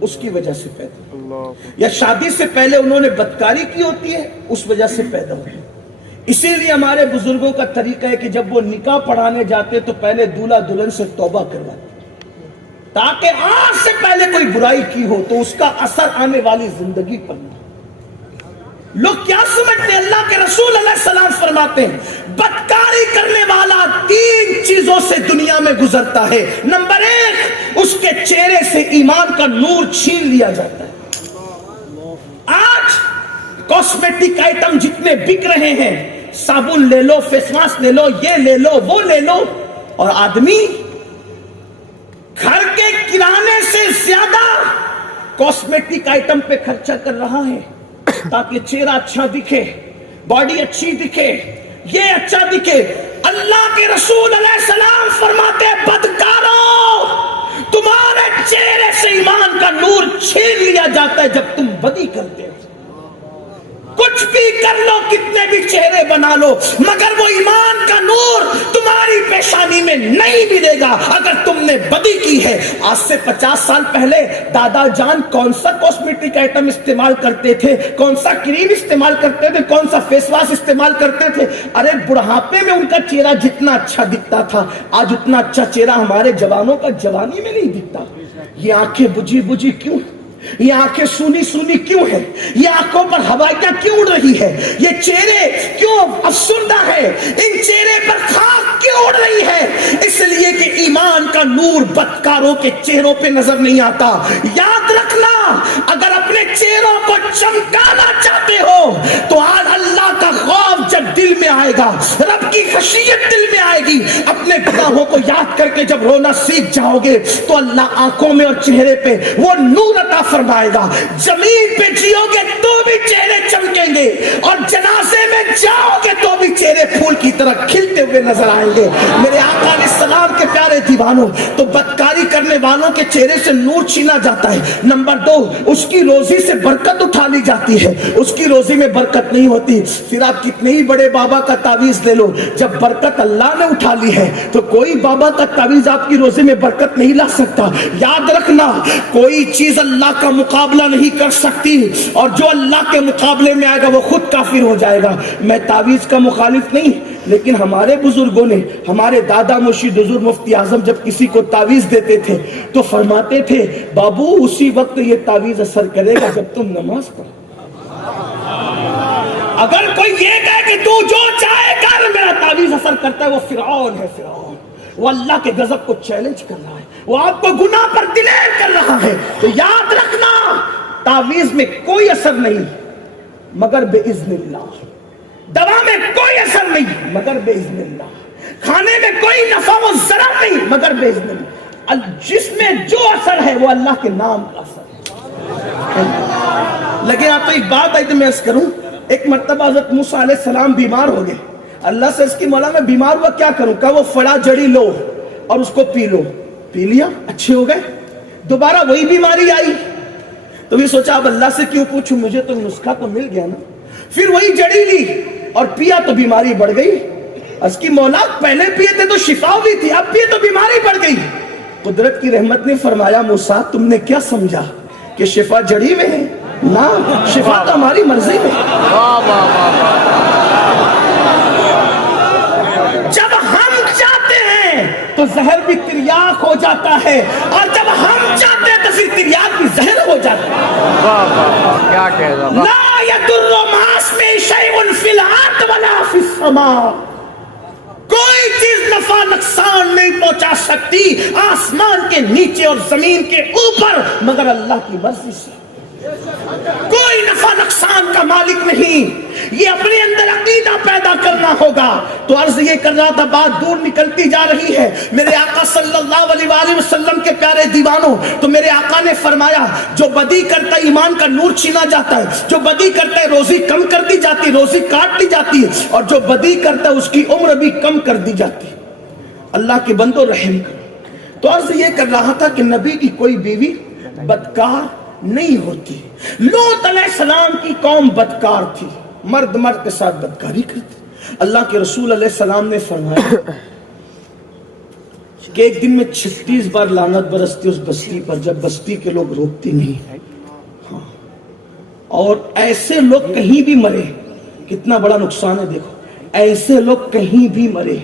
اس کی وجہ سے پیدا ہوتے، یا شادی سے پہلے انہوں نے بدکاری کی ہوتی ہے اس وجہ سے پیدا ہوتے۔ اسی لیے ہمارے بزرگوں کا طریقہ ہے کہ جب وہ نکاح پڑھانے جاتے تو پہلے دولہا دلہن سے توبہ کرواتے تاکہ آج سے پہلے کوئی برائی کی ہو تو اس کا اثر آنے والی زندگی پر نہ۔ لوگ کیا سمجھتے ہیں؟ اللہ کے رسول علیہ السلام فرماتے ہیں بدکاری کرنے والا 3 چیزوں سے دنیا میں گزرتا ہے۔ نمبر 1، اس کے چہرے سے ایمان کا نور چھین لیا جاتا ہے۔ آج کاسمیٹک آئٹم جتنے بک رہے ہیں، صابن لے لو، فیس ماسک لے لو، یہ لے لو، وہ لے لو، اور آدمی گھر کے کرانے سے زیادہ کاسمیٹک آئٹم پہ خرچہ کر رہا ہے تاکہ چہرہ اچھا دکھے، باڈی اچھی دکھے، یہ اچھا دکھے۔ اللہ کے رسول علیہ السلام فرماتے ہیں بدکاروں تمہارے چہرے سے ایمان کا نور چھین لیا جاتا ہے جب تم بدی کرتے ہو۔ کچھ بھی کر لو، کتنے بھی چہرے بنا لو، مگر وہ ایمان کا نور تمہاری پیشانی میں نہیں ملے گا اگر تم نے بدی کی ہے۔ آج سے 50 سال پہلے دادا جان کون سا کاسمیٹک آئٹم استعمال کرتے تھے، کون سا کریم استعمال کرتے تھے، کون سا فیس واش استعمال کرتے تھے؟ ارے بڑھاپے میں ان کا چہرہ جتنا اچھا دکھتا تھا آج اتنا اچھا چہرہ ہمارے جوانوں کا جوانی میں نہیں دکھتا۔ یہ آنکھیں بجھی بجھی کیوں؟ یہ آنکھیں سونی سونی کیوں ہے؟ یہ آنکھوں پر ہوائیاں کیوں اڑ رہی ہے؟ یہ چہرے کیوں افسردہ ہے؟ ان چہرے پر خاک کیوں اڑ رہی ہے؟ اس لیے کہ ایمان کا نور بدکاروں کے چہروں پہ نظر نہیں آتا۔ یاد رکھنا اگر اپنے چہروں کو چمکانا چاہتے ہو تو آج اللہ کا خوف جب دل میں آئے گا، رب کی خشیت دل میں آئے گی، اپنے گناہوں کو یاد کر کے جب رونا سیکھ جاؤ گے تو اللہ آنکھوں میں اور چہرے پہ وہ نور عطا فرمائے گا۔ زمین پہ جیو گے تو بھی چہرے چمکیں گے اور جنازے میں جاؤ گے تو بھی چہرے پھول کی طرح کھلتے ہوئے نظر آئیں گے۔ میرے آقا علیہ السلام کے پیارے دیوانوں، تو بدکاری کرنے والوں کے چہرے سے نور چھینا جاتا ہے۔ نمبر 2، اس کی روزی سے برکت اٹھا لی جاتی ہے۔ اس کی روزی میں برکت نہیں ہوتی، پھر آپ کتنے ہی بڑے بابا کا تعویذ لے لو، جب برکت اللہ نے اٹھا لی ہے تو کوئی بابا تک تعویذ آپ کی روزے میں برکت نہیں لا سکتا. یاد رکھنا کوئی چیز اللہ کا مقابلہ نہیں کر سکتی, اور جو اللہ کے مقابلے میں آئے گا وہ خود کافر ہو جائے گا. میں تعویذ کا مخالف نہیں, لیکن ہمارے بزرگوں نے, ہمارے دادا مرشد حضور مفتی اعظم جب کسی کو تعویذ دیتے تھے تو فرماتے تھے بابو اسی وقت یہ تعویذ اثر کرے گا جب تم نماز پڑھو. اگر کوئی یہ کہے کہ تو جو چاہے کر میرا تعویذ اثر کرتا ہے, وہ فرعون ہے. فرعون وہ اللہ کے غضب کو چیلنج کر رہا ہے, وہ آپ کو گناہ پر دلیر کر رہا ہے. تو یاد رکھنا تعویذ میں کوئی اثر نہیں مگر باذن اللہ, دوا میں کوئی اثر نہیں مگر باذن اللہ, کھانے میں کوئی نفع و ضرر نہیں مگر باذن اللہ. جس میں جو اثر ہے وہ اللہ کے نام کا اثر ہے. لگے آپ تو ایک بات آئی تو میں عرض کروں. ایک مرتبہ حضرت موسیٰ علیہ السلام بیمار ہو گئے. اللہ سے اس کی مولا میں بیمار ہوا کیا کروں, کہا وہ فڑا جڑی لو اور اس کو پی لو. پی لیا, اچھے ہو گئے. دوبارہ وہی بیماری آئی تو بھی سوچا اب اللہ سے کیوں پوچھوں, مجھے تو نسخہ تو مل گیا نا. پھر وہی جڑی لی اور پیا تو بیماری بڑھ گئی. اس کی مولا پہلے پیے تھے تو شفا ہوئی تھی, اب پیے تو بیماری بڑھ گئی. قدرت کی رحمت نے فرمایا موسیٰ تم نے کیا سمجھا کہ شفا جڑی میں ہے؟ نا, شفا تو ہماری مرضی میں. جب ہم چاہتے ہیں تو زہر بھی تریاق ہو جاتا ہے, اور جب ہم چاہتے ہیں تو پھر تریاق بھی زہر ہو جاتا ہے. کیا کہہ رہا لا یضر مع اسمہ شیء فی الارض ولا فی السماء. کوئی چیز نفع نقصان نہیں پہنچا سکتی آسمان کے نیچے اور زمین کے اوپر مگر اللہ کی مرضی سے. کوئی نفع نقصان کا مالک نہیں. یہ اپنے اندر عقیدہ پیدا کرنا ہوگا. تو عرض یہ کر رہا تھا, بات دور نکلتی جا رہی ہے. میرے آقا صلی اللہ علیہ وآلہ وسلم کے پیارے دیوانوں, تو میرے آقا نے فرمایا جو بدی کرتا ہے ایمان کا نور چھینا جاتا ہے, جو بدی کرتا ہے روزی کم کر دی جاتی, روزی کاٹ دی جاتی ہے, اور جو بدی کرتا ہے اس کی عمر بھی کم کر دی جاتی. اللہ کے بندو رحم کرو. تو عرض یہ کر رہا تھا کہ نبی کی کوئی بیوی بدکار نہیں ہوتی. لوط علیہ السلام کی قوم بدکار تھی, مرد مرد کے ساتھ بدکاری کرتی. اللہ کے رسول علیہ السلام نے فرمایا کہ ایک دن میں 36 بار لعنت برستی اس بستی پر جب بستی کے لوگ روکتے نہیں. ہاں, اور ایسے لوگ کہیں بھی مرے, کتنا بڑا نقصان ہے دیکھو. ایسے لوگ کہیں بھی مرے,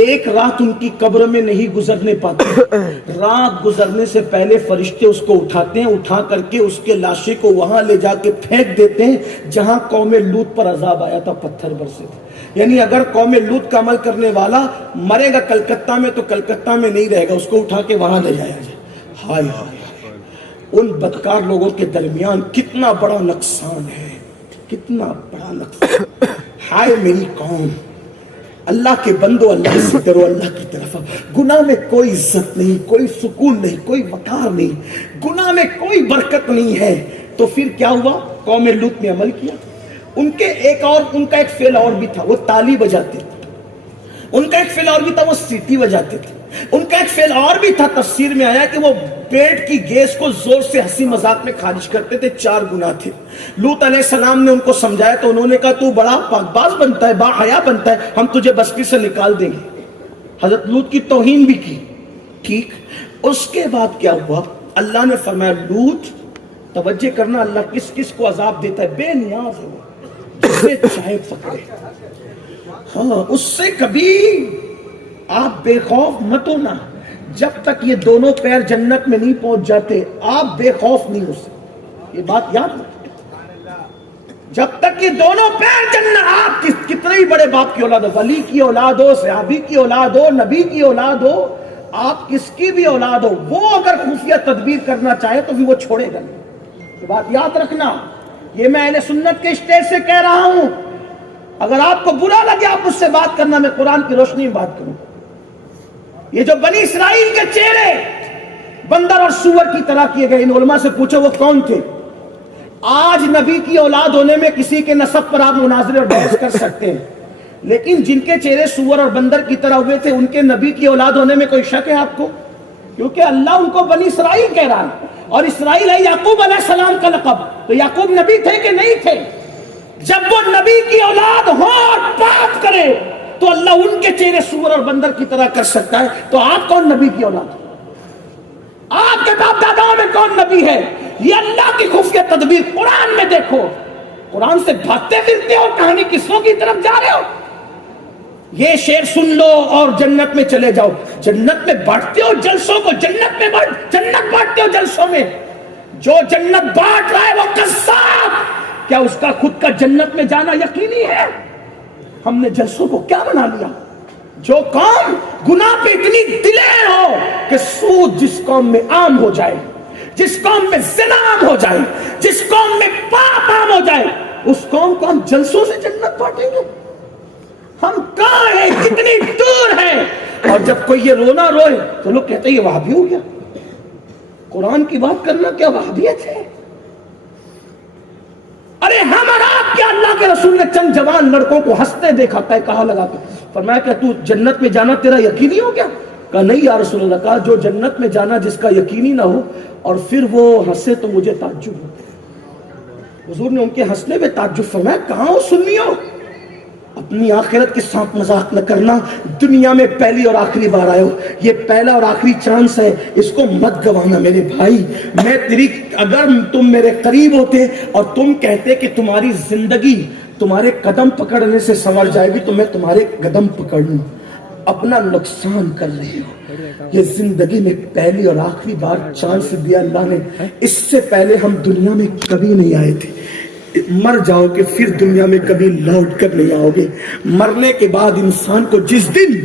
ایک رات ان کی قبر میں نہیں گزرنے پاتے. رات گزرنے سے پہلے فرشتے اس کو اٹھاتے ہیں, اٹھا کر کے اس کے لاشے کو وہاں لے جا کے پھینک دیتے ہیں جہاں قوم لوط پر عذاب آیا تھا, پتھر برسے تھے. یعنی اگر قوم لوط کا عمل کرنے والا مرے گا کلکتہ میں تو کلکتہ میں نہیں رہے گا, اس کو اٹھا کے وہاں لے جایا جائے. ہائے ہائے, ان بدکار لوگوں کے درمیان کتنا بڑا نقصان ہے, کتنا بڑا نقصان. ہائے میری قوم, اللہ کے بندو اللہ سے ڈرو, اللہ کی طرف. گناہ میں کوئی عزت نہیں, کوئی سکون نہیں, کوئی وقار نہیں, گناہ میں کوئی برکت نہیں ہے. تو پھر کیا ہوا, قوم لوط نے عمل کیا. ان کا ایک فعل اور بھی تھا, وہ تالی بجاتے تھے. ان کا ایک فعل اور بھی تھا, وہ سیٹی بجاتے تھے. ان کا ایک فعل اور بھی تھا, تفسیر میں آیا کہ وہ پیٹ کی گیس کو زور سے ہنسی مذاق میں خارج کرتے تھے. 4 گناہ تھے. لوط علیہ السلام نے ان کو سمجھایا تو انہوں نے کہا تو بڑا پاک باز بنتا ہے, با حیا بنتا ہے, ہم تجھے بستی سے نکال دیں گے. حضرت لوط کی توہین بھی کی. ٹھیک, اس کے بعد کیا ہوا, اللہ نے فرمایا لوط توجہ کرنا, اللہ کس کس کو عذاب دیتا ہے, بے نیاز ہے وہ, جسے چاہے پکڑے. ہاں, اس سے کبھی آپ بے خوف مت ہونا. جب تک یہ دونوں پیر جنت میں نہیں پہنچ جاتے آپ بے خوف نہیں ہو سکتے. یہ بات یاد رکھیں, جب تک یہ دونوں پیر جنت, آپ کتنے ہی بڑے باپ کی اولاد ہو, ولی کی اولاد ہو, صحابی کی اولاد ہو, نبی کی اولاد ہو, آپ کس کی بھی اولاد ہو, وہ اگر خفیہ تدبیر کرنا چاہے تو پھر وہ چھوڑے گا نہیں. یہ بات یاد رکھنا. یہ میں اہل سنت کے اسٹیج سے کہہ رہا ہوں. اگر آپ کو برا لگے آپ مجھ سے بات کرنا, میں قرآن کی روشنی میں بات کروں. یہ جو بنی اسرائیل کے چہرے بندر اور سور کی طرح کیے گئے, ان علماء سے پوچھو وہ کون تھے. آج نبی کی اولاد ہونے میں کسی کے نسب پر آپ مناظرے اور بحث کر سکتے ہیں, لیکن جن کے چہرے سور اور بندر کی طرح ہوئے تھے ان کے نبی کی اولاد ہونے میں کوئی شک ہے آپ کو؟ کیونکہ اللہ ان کو بنی اسرائیل کہہ رہا ہے, اور اسرائیل ہے یعقوب علیہ السلام کا لقب. تو یعقوب نبی تھے کہ نہیں تھے؟ جب وہ نبی کی اولاد ہو اور بات کرے تو اللہ ان کے چہرے سور اور بندر کی طرح کر سکتا ہے، تو آپ کون نبی کی اولاد؟ آپ کے باپ داداؤں میں کون نبی ہے؟ یہ اللہ کی خفیہ تدبیر قرآن میں دیکھو. قرآن سے بھاگتے پھرتے ہو، کہانی قصوں کی طرف جا رہے ہو. یہ شعر سن لو اور جنت میں چلے جاؤ. جنت میں بانٹتے ہو جلسوں کو، جنت میں جنت بانٹتے ہو جلسوں میں. جو جنت بانٹ رہا ہے وہ قذاب. کیا اس کا خود کا جنت میں جانا یقینی ہے؟ ہم نے جلسوں کو کیا بنا لیا؟ جو قوم گناہ پہ اتنی دلیر ہو کہ سود جس قوم میں عام ہو جائے، جس قوم میں زنا عام ہو جائے، جس قوم میں پاپ عام ہو جائے، اس قوم کو ہم جلسوں سے جنت بانٹیں گے؟ ہم کہاں ہیں؟ کتنی دور ہیں؟ اور جب کوئی یہ رونا روئے تو لوگ کہتے ہیں یہ وہابی ہو گیا. قرآن کی بات کرنا کیا وہابیت ہے؟ ارے ہم اور آپ کیا اللہ کے رسول نے چند جوان لڑکوں کو ہنستے دیکھا، کہا لگا کے فرمایا کہ تو جنت میں جانا تیرا یقینی ہو گیا؟ کہا نہیں یا رسول اللہ. کہا جو جنت میں جانا جس کا یقینی نہ ہو اور پھر وہ ہنسے تو مجھے تعجب ہو. حضور نے ان کے ہنسنے پہ تعجب فرمایا کہاں ہو سنیو؟ اپنی آخرت کے ساتھ مذاق نہ کرنا. دنیا میں پہلی اور آخری بار آئے ہو، یہ پہلا اور آخری چانس ہے، اس کو مت گوانا میرے بھائی. میں اگر تم میرے قریب ہوتے اور تم کہتے کہ تمہاری زندگی تمہارے قدم پکڑنے سے سنور جائے گی تو میں تمہارے قدم پکڑ لوں. اپنا نقصان کر رہے ہو. یہ زندگی میں پہلی اور آخری بار چانس دیا اللہ نے. اس سے پہلے ہم دنیا میں کبھی نہیں آئے تھے. مر جاؤ کہ پھر دنیا میں کبھی لوٹ کر نہیں آؤ گے. مرنے کے بعد انسان کو جس دن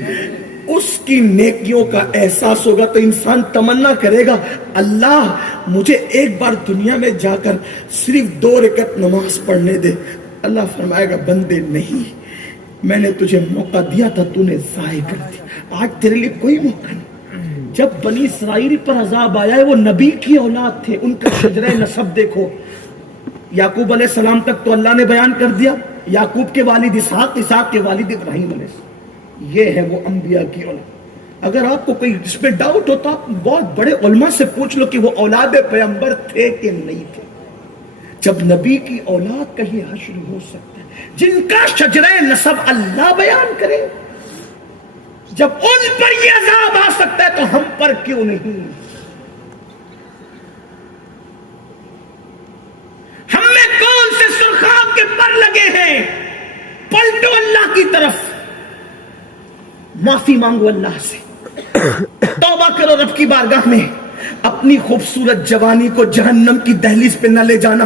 اس کی نیکیوں کا احساس ہوگا تو انسان تمنا کرے گا اللہ مجھے ایک بار دنیا میں جا کر صرف 2 رکعت نماز پڑھنے دے. اللہ فرمائے گا بندے نہیں، میں نے تجھے موقع دیا تھا تو نے ضائع کر دیا. آج تیرے لیے کوئی موقع نہیں. جب بنی اسرائیل پر عذاب آیا ہے وہ نبی کی اولاد تھے، ان کا شجرہ نسب دیکھو. یعقوب علیہ السلام تک تو اللہ نے بیان کر دیا. یعقوب کے والد اسحاق، اسحاق کے والد ابراہیم علیہ السلام. یہ ہے وہ انبیاء کی اولاد. اگر آپ کو کوئی اس پہ ڈاؤٹ ہو تو آپ بہت بڑے علماء سے پوچھ لو کہ وہ اولاد پیغمبر تھے کہ نہیں تھے. جب نبی کی اولاد کہیں حشر ہو سکتا ہے جن کا شجرہ نسب اللہ بیان کرے، جب ان پر یہ عذاب آ سکتا ہے تو ہم پر کیوں نہیں؟ ہم میں کون سے سرخاب کے پر لگے ہیں؟ پلٹو اللہ کی طرف، معافی مانگو اللہ سے، توبہ کرو رب کی بارگاہ میں. اپنی خوبصورت جوانی کو جہنم کی دہلیز پہ نہ لے جانا.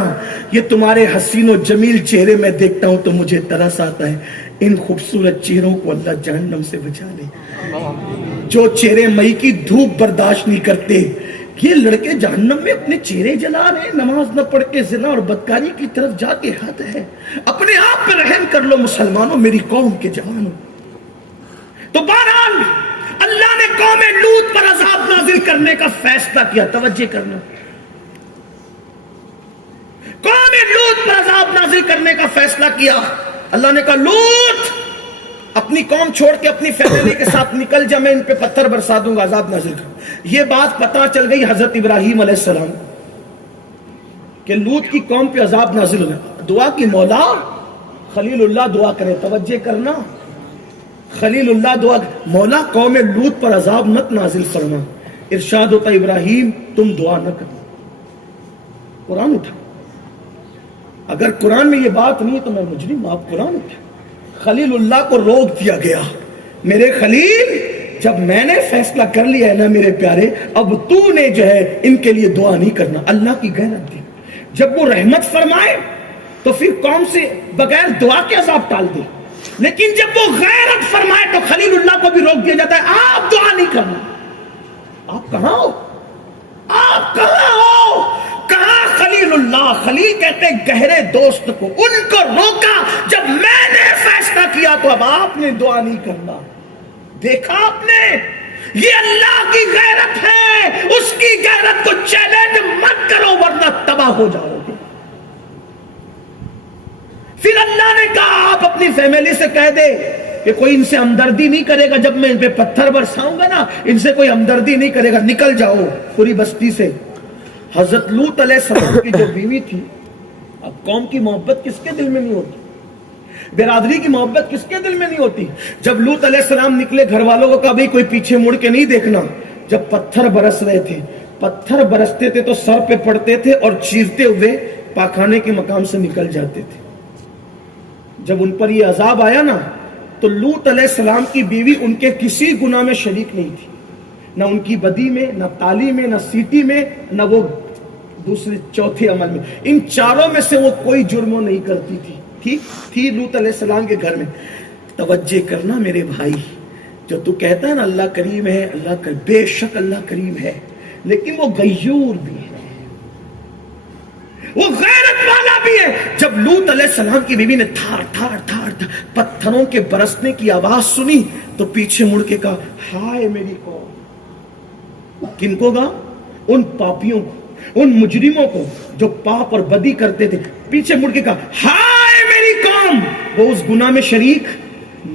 یہ تمہارے حسین و جمیل چہرے میں دیکھتا ہوں تو مجھے ترس آتا ہے. ان خوبصورت چہروں کو اللہ جہنم سے بچا لے. جو چہرے مئی کی دھوپ برداشت نہیں کرتے، یہ لڑکے جہنم میں اپنے چہرے جلا رہے ہیں. نماز نہ پڑھ کے زنا اور بدکاری کی طرف جا کے حد ہے. اپنے آپ پہ رحم کر لو مسلمانوں، میری قوم کے جوانوں. تو بہرحال اللہ نے قوم لوط پر عذاب نازل کرنے کا فیصلہ کیا. توجہ کرنا، قوم لوط پر عذاب نازل کرنے کا فیصلہ کیا. اللہ نے کہا لوط اپنی قوم چھوڑ کے اپنی فیملی کے ساتھ نکل جا، میں ان پہ پتھر برسا دوں گا، عذاب نازل کروں. یہ بات پتہ چل گئی حضرت ابراہیم علیہ السلام کہ لوط کی قوم پہ عذاب نازل ہوگا. دعا کی مولا خلیل اللہ دعا کرے. توجہ کرنا، خلیل اللہ دعا، مولا قوم لوط پر عذاب مت نازل فرما. ارشاد ہوتا ابراہیم تم دعا نہ کرو. قرآن اٹھا. اگر قرآن میں یہ بات نہیں ہے تو میں مجرم. آپ قرآن اٹھا. خلیل اللہ کو روک دیا گیا. میرے خلیل جب میں نے فیصلہ کر لیا ہے نا میرے پیارے، اب تو نے جو ہے ان کے لیے دعا نہیں کرنا. اللہ کی غیرت دی. جب وہ رحمت فرمائے تو پھر قوم سے بغیر دعا کے عذاب ٹال دے، لیکن جب وہ غیرت فرمائے تو خلیل اللہ کو بھی روک دیا جاتا ہے. آپ دعا نہیں کرنا. آپ کہاں ہو؟ آپ کہاں ہو؟ کہاں خلیل اللہ؟ خلیل کہتے ہیں گہرے دوست کو. ان کو روکا جب میں نے فیصلہ کیا تو اب آپ نے دعا نہیں کرنا. دیکھا آپ نے، یہ اللہ کی غیرت ہے. اس کی غیرت کو چیلنج مت کرو ورنہ تباہ ہو جاؤ گے. پھر اللہ نے کہا آپ اپنی فیملی سے کہہ دے کہ کوئی ان سے ہمدردی نہیں کرے گا. جب میں ان پہ پتھر برساؤں گا نا ان سے کوئی ہمدردی نہیں کرے گا. نکل جاؤ پوری بستی سے. حضرت لوط علیہ السلام کی جو بیوی تھی، اب قوم کی محبت کس کے دل میں نہیں ہوتی؟ برادری کی محبت کس کے دل میں نہیں ہوتی؟ جب لوط علیہ السلام نکلے گھر والوں کو کہا بھئی کوئی پیچھے مڑ کے نہیں دیکھنا. جب پتھر برس رہے تھے, پتھر برستے تھے تو سر پہ پڑتے تھے اور چیرتے ہوئے پاخانے کے مقام سے نکل جاتے تھے. جب ان پر یہ عذاب آیا نا تو لوط علیہ السلام کی بیوی ان کے کسی گناہ میں شریک نہیں تھی, نہ ان کی بدی میں, نہ تالی میں, نہ سیٹی میں, نہ وہ دوسرے چوتھے عمل میں. ان چاروں میں سے وہ کوئی جرم نہیں کرتی تھی. تھی لوط علیہ السلام کے گھر میں. توجہ کرنا میرے بھائی, جو تو کہتا ہے نا اللہ کریم ہے, اللہ بے شک اللہ کریم ہے, لیکن وہ غیور بھی ہے, وہ غیرت والا بھی ہے. جب لوط علیہ السلام کی بیوی نے تھار تھار تھار پتھروں کے برسنے کی آواز سنی تو پیچھے مڑ کے کہا ہائے میری قوم. کن کو کہا؟ ان پاپیوں کو, ان مجرموں کو جو پاپ اور بدی کرتے تھے. پیچھے مڑ کے کہا ہائے میری قوم. وہ اس گناہ میں شریک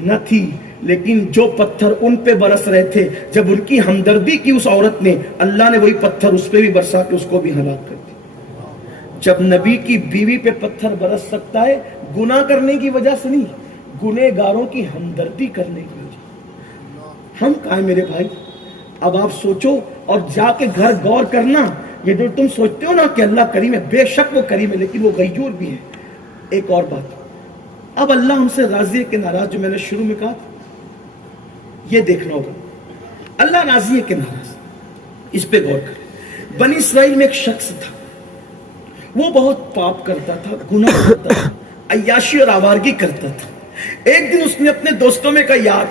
نہ تھی, لیکن جو پتھر ان پہ برس رہے تھے, جب ان کی ہمدردی کی اس عورت نے, اللہ نے وہی پتھر اس پہ بھی برسا کے اس کو بھی ہلاک کر دیا. جب نبی کی بیوی پہ پتھر برس سکتا ہے گناہ کرنے کی وجہ سے نہیں, گنہگاروں کی ہمدردی کرنے کی وجہ. ہم کہاں ہیں میرے بھائی؟ اب آپ سوچو اور جا کے گھر غور کرنا. یہ جو تم سوچتے ہو نا کہ اللہ کریم ہے, بے شک وہ کریم ہے, لیکن وہ غیور بھی ہے. ایک اور بات, اب اللہ ہم سے راضی ہے کہ ناراض, جو میں نے شروع میں کہا یہ دیکھنا ہوگا. اللہ راضی ہے کہ ناراض, اس پہ غور کریں. بنی اسرائیل میں ایک شخص تھا, وہ بہت پاپ کرتا تھا, گناہ کرتا تھا, عیاشی اور آوارگی کرتا تھا. ایک دن اس نے اپنے دوستوں میں کہا یار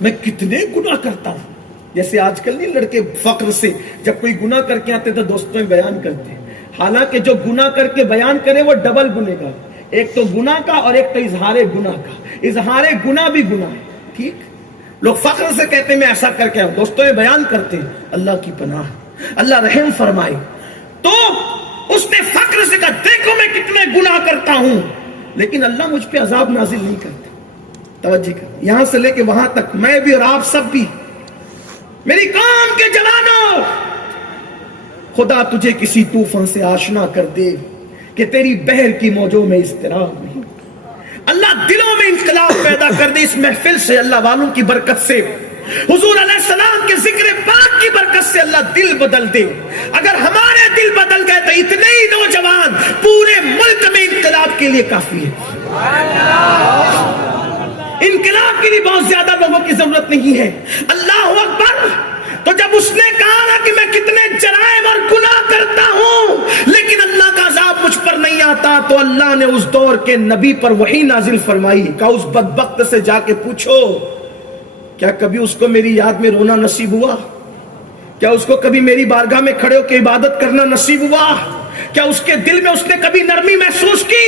میں کتنے گناہ کرتا ہوں. جیسے آج کل نہیں لڑکے فخر سے جب کوئی گناہ کر کے آتے تو دوستوں میں بیان کرتے ہیں, حالانکہ جو گناہ کر کے بیان کرے وہ ڈبل گنہگار. ایک تو گناہ کا اور ایک تو اظہار گناہ کا. اظہار گناہ بھی گناہ ہے. ٹھیک, لوگ فخر سے کہتے ہیں میں ایسا کر کے آؤں, دوستوں میں بیان کرتے ہیں. اللہ کی پناہ, اللہ رحم فرمائے. تو اس نے فخر سے کہا دیکھو میں کتنے گناہ کرتا ہوں, لیکن اللہ مجھ پہ عذاب نازل نہیں کرتا. توجہ کر, یہاں سے لے کے وہاں تک میں بھی اور آپ سب بھی, میری قوم کے جوانوں, خدا تجھے کسی طوفان سے آشنا کر دے کہ تیری بحر کی موجوں میں اضطراب نہیں. اللہ دلوں میں انقلاب پیدا کر دے اس محفل سے, اللہ والوں کی برکت سے, حضور علیہ السلام کے ذکر پاک کی برکت سے اللہ دل بدل دے. اگر ہمارے دل بدل گئے تو اتنے ہی نوجوان پورے ملک میں انقلاب کے لیے کافی ہے. انقلاب کے لیے بہت زیادہ لوگوں کی ضرورت نہیں ہے. اللہ اکبر. تو جب اس نے کہا نا کہ میں کتنے جرائم اور گناہ کرتا ہوں لیکن اللہ کا عذاب مجھ پر نہیں آتا, تو اللہ نے اس دور کے نبی پر وحی نازل فرمائی. کہا اس بدبخت سے جا کے پوچھو کیا کبھی اس کو میری یاد میں رونا نصیب ہوا؟ کیا اس کو کبھی میری بارگاہ میں کھڑے ہو کے عبادت کرنا نصیب ہوا؟ کیا اس کے دل میں اس نے کبھی نرمی محسوس کی؟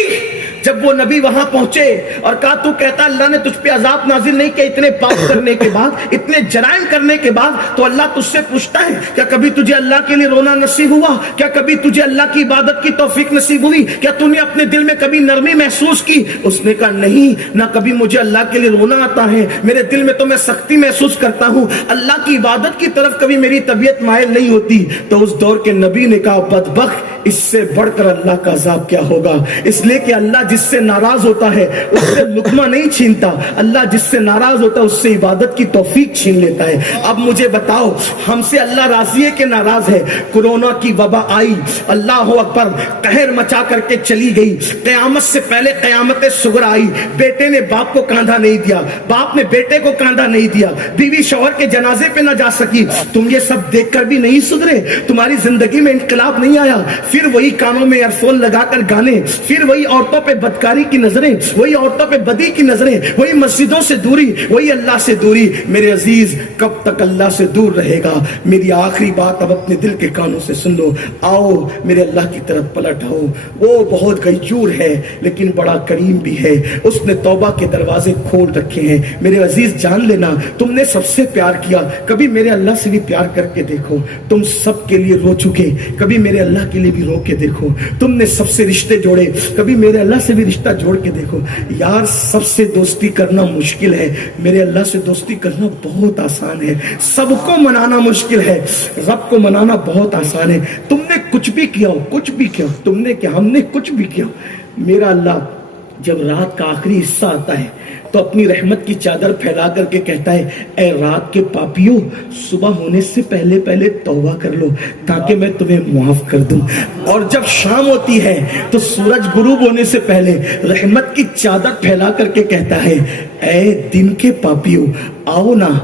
جب وہ نبی وہاں پہنچے اور کہا تو کہتا اللہ نے تجھ پہ عذاب نازل نہیں کیا اتنے پاپ کرنے کے بعد, اتنے جرائم کرنے کے بعد, تو اللہ تجھ سے پوچھتا ہے کیا کبھی تجھے اللہ کے لیے رونا نصیب ہوا؟ کیا کبھی تجھے اللہ کی عبادت کی توفیق نصیب ہوئی؟ کیا تو نے اپنے دل میں کبھی نرمی محسوس کی؟ اس نے کہا نہیں, نہ کبھی مجھے اللہ کے لیے رونا آتا ہے, میرے دل میں تو میں سختی محسوس کرتا ہوں, اللہ کی عبادت کی طرف کبھی میری طبیعت مائل نہیں ہوتی. تو اس دور کے نبی نے کہا بدبخت, اس سے بڑھ کر اللہ کا عذاب کیا ہوگا. اس لیے کہ اللہ جس سے ناراض ہوتا ہے اس سے لقمہ نہیں چھینتا, اللہ جس سے ناراض ہوتا ہے اس سے عبادت کی توفیق چھین لیتا ہے. اب مجھے بتاؤ ہم سے اللہ راضی ہے کہ ناراض ہے؟ کورونا کی وبا آئی, اللہ اکبر, قہر مچا کر کے چلی گئی. قیامت سے پہلے قیامت صغری آئی. بیٹے نے باپ کو کاندھا نہیں دیا, باپ نے بیٹے کو کاندھا نہیں دیا, بیوی شوہر کے جنازے پہ نہ جا سکی. تم یہ سب دیکھ کر بھی نہیں سدھرے, تمہاری زندگی میں انقلاب نہیں آیا. پھر وہی کانوں میں ایئر فون لگا کر گانے, پھر وہی عورتوں پہ بدکاری کی نظریں, وہی عورتوں پہ بدی کی نظریں, وہی مسجدوں سے دوری, وہی اللہ سے دوری. میرے عزیز کب تک اللہ سے دور رہے گا؟ میری آخری بات اب اپنے دل کے کانوں سے سن لو. آؤ میرے اللہ کی طرف پلٹ آؤ. وہ بہت غیور ہے لیکن بڑا کریم بھی ہے, اس نے توبہ کے دروازے کھول رکھے ہیں. میرے عزیز جان لینا تم نے سب سے پیار کیا, کبھی میرے اللہ سے بھی پیار کر کے دیکھو. تم سب کے لیے رو چکے, کبھی میرے اللہ کے لیے بھی رو کے دیکھو. تم نے سب سے رشتے جوڑے, کبھی میرے اللہ سے بھی رشتہ جوڑ کے دیکھو. یار سب سے دوستی کرنا مشکل ہے, میرے اللہ سے دوستی کرنا بہت آسان ہے. سب کو منانا مشکل ہے, رب کو منانا بہت آسان ہے. تم نے کچھ بھی کیا ہو, کچھ بھی کیا ہو, تم نے کیا, ہم نے کچھ بھی کیا ہو, میرا اللہ جب رات کا آخری حصہ آتا ہے تو اپنی رحمت کی چادر پھیلا کر کے کہتا ہے اے رات کے پاپیوں صبح ہونے سے پہلے پہلے توبہ کر لو تاکہ میں تمہیں معاف کر دوں. اور جب شام ہوتی ہے تو سورج غروب ہونے سے پہلے رحمت کی چادر پھیلا کر کے کہتا ہے اے دن کے پاپیوں آؤ نا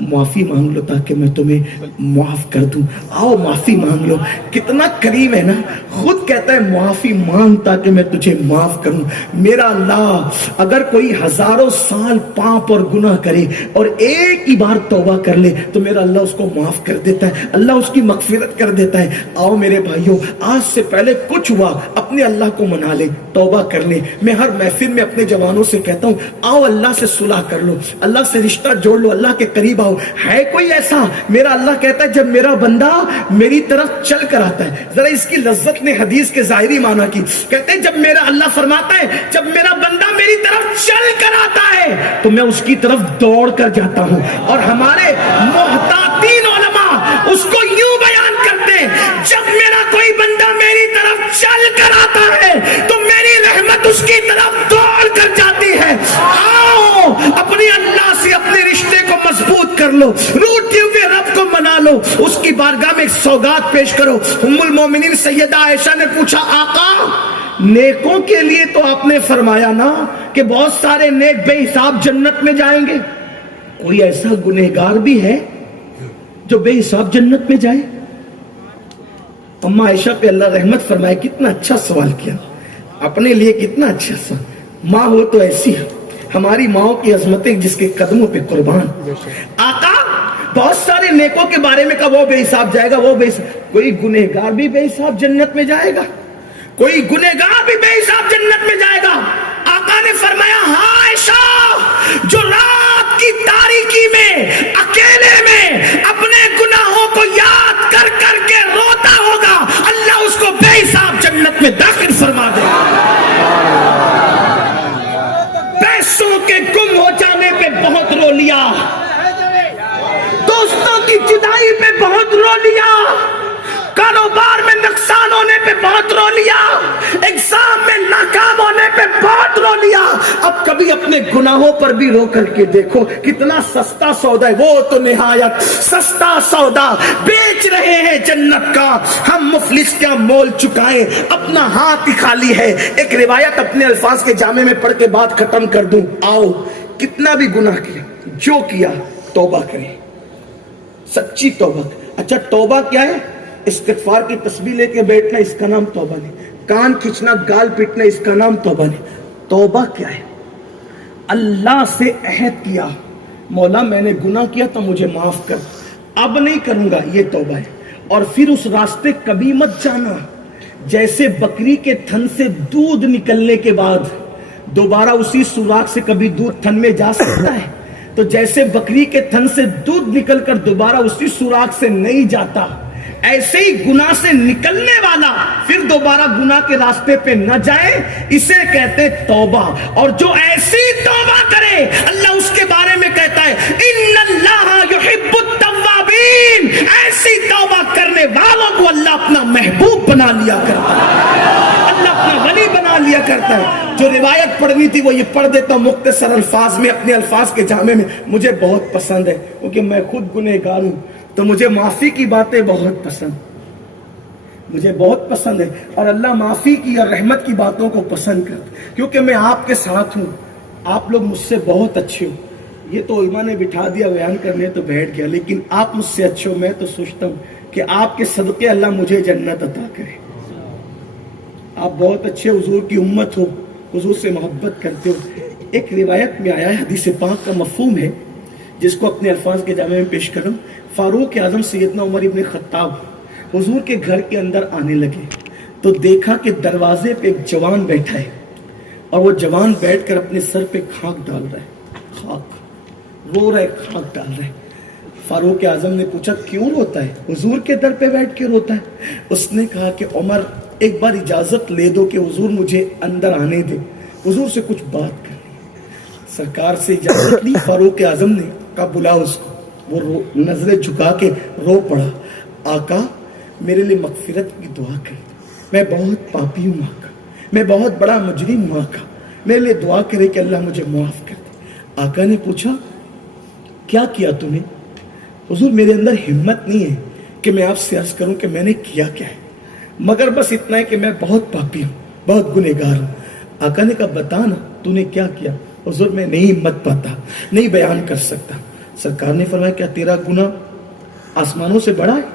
معافی مانگ لو تاکہ میں تمہیں معاف کر دوں. آؤ معافی مانگ لو. کتنا کریم ہے نا, خود کہتا ہے معافی مانگ تاکہ میں تجھے معاف کروں. میرا اللہ اگر کوئی ہزاروں سال پاپ اور گناہ کرے اور ایک ہی بار توبہ کر لے تو میرا اللہ اس کو معاف کر دیتا ہے, اللہ اس کی مغفرت کر دیتا ہے. آؤ میرے بھائیوں, آج سے پہلے کچھ ہوا اپنے اللہ کو منا لے, توبہ کر لے. میں ہر محفل میں اپنے جوانوں سے کہتا ہوں آؤ اللہ سے صلح کر لو, اللہ سے رشتہ جوڑ لو, اللہ کے قریب آؤ. ہے کوئی ایسا؟ میرا اللہ کہتا ہے جب میرا بندہ میری طرف چل کر آتا ہے. ذرا اس کی لذت نے حدیث کے ظاہری معنی کی. کہتے ہیں جب میرا اللہ فرماتا ہے جب میرا بندہ میری طرف چل کر آتا ہے تو میں اس کی طرف دوڑ کر جاتا ہوں. اور ہمارے محتاطین علماء اس کو یوں بیان کرتے ہیں جب میرا کوئی بندہ میری طرف چل کر آتا ہے تو میری رحمت اس کی طرف دوڑ کر جاتی ہے. آؤ اپنے اللہ سے اپنے رشتے کو مضبوط کر لو, روٹے ہوئے رب کو منا لو, اس کی بارگاہ میں ایک سوگات پیش کرو. ام المومنین سیدہ عائشہ نے پوچھا آقا نیکوں کے لیے تو آپ نے فرمایا نا کہ بہت سارے نیک بے حساب جنت میں جائیں گے, کوئی ایسا گنہگار بھی ہے جو بے حساب جنت میں جائے؟ اما عائشہ پہ اللہ رحمت فرمائے. کتنا اچھا سوال کیا اپنے لیے, کتنا اچھا سوال. ماں ہو تو ایسی ہے, ہماری ماں کی عظمتیں جس کے قدموں پہ قربان. آقا بہت سارے نیکوں کے بارے میں کہا وہ بے حساب جائے گا, وہ بے حساب. کوئی گنہگار بھی بے حساب جنت میں جائے گا؟ کوئی گنہگار بھی بے حساب جنت میں جائے گا؟ آقا نے فرمایا ہاں عائشہ, جو رات کی تاریکی میں اکیلے میں اپنے گناہوں کو یاد کر کر کے روتا ہوگا اللہ اس کو بے حساب جنت میں داخل فرما دے گا. پیسوں کے گم ہو جانے پہ بہت رو لیا, دوستوں کی جدائی پہ بہت رو لیا, کاروبار میں نقصان ہونے پہ بہت رو لیا, ایگزام میں ناکام ہونے پہ بہت رو لیا. اب کبھی اپنے گناہوں پر بھی رو کر کے دیکھو کتنا سستا سودا ہے. وہ تو نہایت سستا سودا بیچ رہے ہیں جنت کا, ہم مفلس کیا مول چکائیں, اپنا ہاتھ ہی خالی ہے. ایک روایت اپنے الفاظ کے جامع میں پڑھ کے بات ختم کر دوں. آؤ کتنا بھی گناہ کیا, جو کیا توبہ کریں, سچی توبہ. اچھا توبہ کیا ہے؟ استغفار کی تسبیح لے کے بیٹھنا اس کا نام توبہ نہیں, کان کھینچنا گال پیٹنا اس کا نام توبہ نہیں. توبہ کیا ہے؟ اللہ سے عہد کیا مولا میں نے گناہ کیا تو مجھے معاف کر, اب نہیں کروں گا, یہ توبہ ہے. اور پھر اس راستے کبھی مت جانا جیسے بکری کے تھن سے دودھ نکلنے کے بعد دوبارہ اسی سوراخ سے کبھی دودھ تھن میں جا سکتا ہے؟ تو جیسے بکری کے تھن سے دودھ نکل کر دوبارہ اسی سوراخ سے نہیں جاتا, ایسے ہی گناہ سے نکلنے والا پھر دوبارہ گناہ کے راستے پہ نہ جائے, اسے کہتے توبہ. اور جو ایسی توبہ کرے اللہ اس کے بارے میں کہتا ہے ان اللہ یحب التوابین, ایسی توبہ کرنے والوں کو اللہ اپنا محبوب بنا لیا کرتا ہے, اللہ اپنا ولی بنا لیا کرتا ہے. جو روایت پڑھنی تھی وہ یہ پڑھ دیتا ہوں مختصر الفاظ میں, اپنے الفاظ کے جامع میں. مجھے بہت پسند ہے کیونکہ میں خود گنہگار ہوں تو مجھے معافی کی باتیں بہت پسند, مجھے بہت پسند ہے. اور اللہ معافی کی اور رحمت کی باتوں کو پسند کرتا کیونکہ میں آپ کے ساتھ ہوں, آپ لوگ مجھ سے بہت اچھے ہو. یہ تو علماء نے بٹھا دیا بیان کرنے تو بیٹھ گیا, لیکن آپ مجھ سے اچھے ہو. میں تو سوچتا ہوں کہ آپ کے صدقے اللہ مجھے جنت عطا کرے. آپ بہت اچھے حضور کی امت ہو, حضور سے محبت کرتے ہو. ایک روایت میں آیا ہے, حدیث پاک کا مفہوم ہے جس کو اپنے الفاظ کے جامع میں پیش کروں. فاروق اعظم سیدنا عمر ابن خطاب حضور کے گھر کے اندر آنے لگے تو دیکھا کہ دروازے پہ ایک جوان بیٹھا ہے اور وہ جوان بیٹھ کر اپنے سر پہ خاک ڈال رہا ہے, خاک رو رہا ہے, خاک ڈال رہا ہے. فاروق اعظم نے پوچھا کیوں روتا ہے؟ حضور کے در پہ بیٹھ کے روتا ہے. اس نے کہا کہ عمر ایک بار اجازت لے دو کہ حضور مجھے اندر آنے دے, حضور سے کچھ بات کرنی. سرکار سے اجازت لی. فاروق اعظم نے کہا بلا اس کو. وہ نظریں جھکا کے رو پڑا, آقا میرے لیے مغفرت کی دعا کر, میں بہت پاپی ہوں آقا, میں بہت بڑا مجرم ہوں آقا, میرے لیے دعا کرے کہ اللہ مجھے معاف کر دے۔ آقا نے پوچھا کیا کیا تم نے؟ حضور میرے اندر ہمت نہیں ہے کہ میں آپ سے عرض کروں کہ میں نے کیا کیا ہے، مگر بس اتنا ہے کہ میں بہت پاپی ہوں، بہت گنہگار ہوں۔ آقا نے کہا بتا نا تو نے کیا کیا؟ حضور میں نہیں ہمت پاتا، نہیں بیان کر سکتا۔ سرکار نے فرمایا کیا تیرا گناہ آسمانوں سے بڑا ہے؟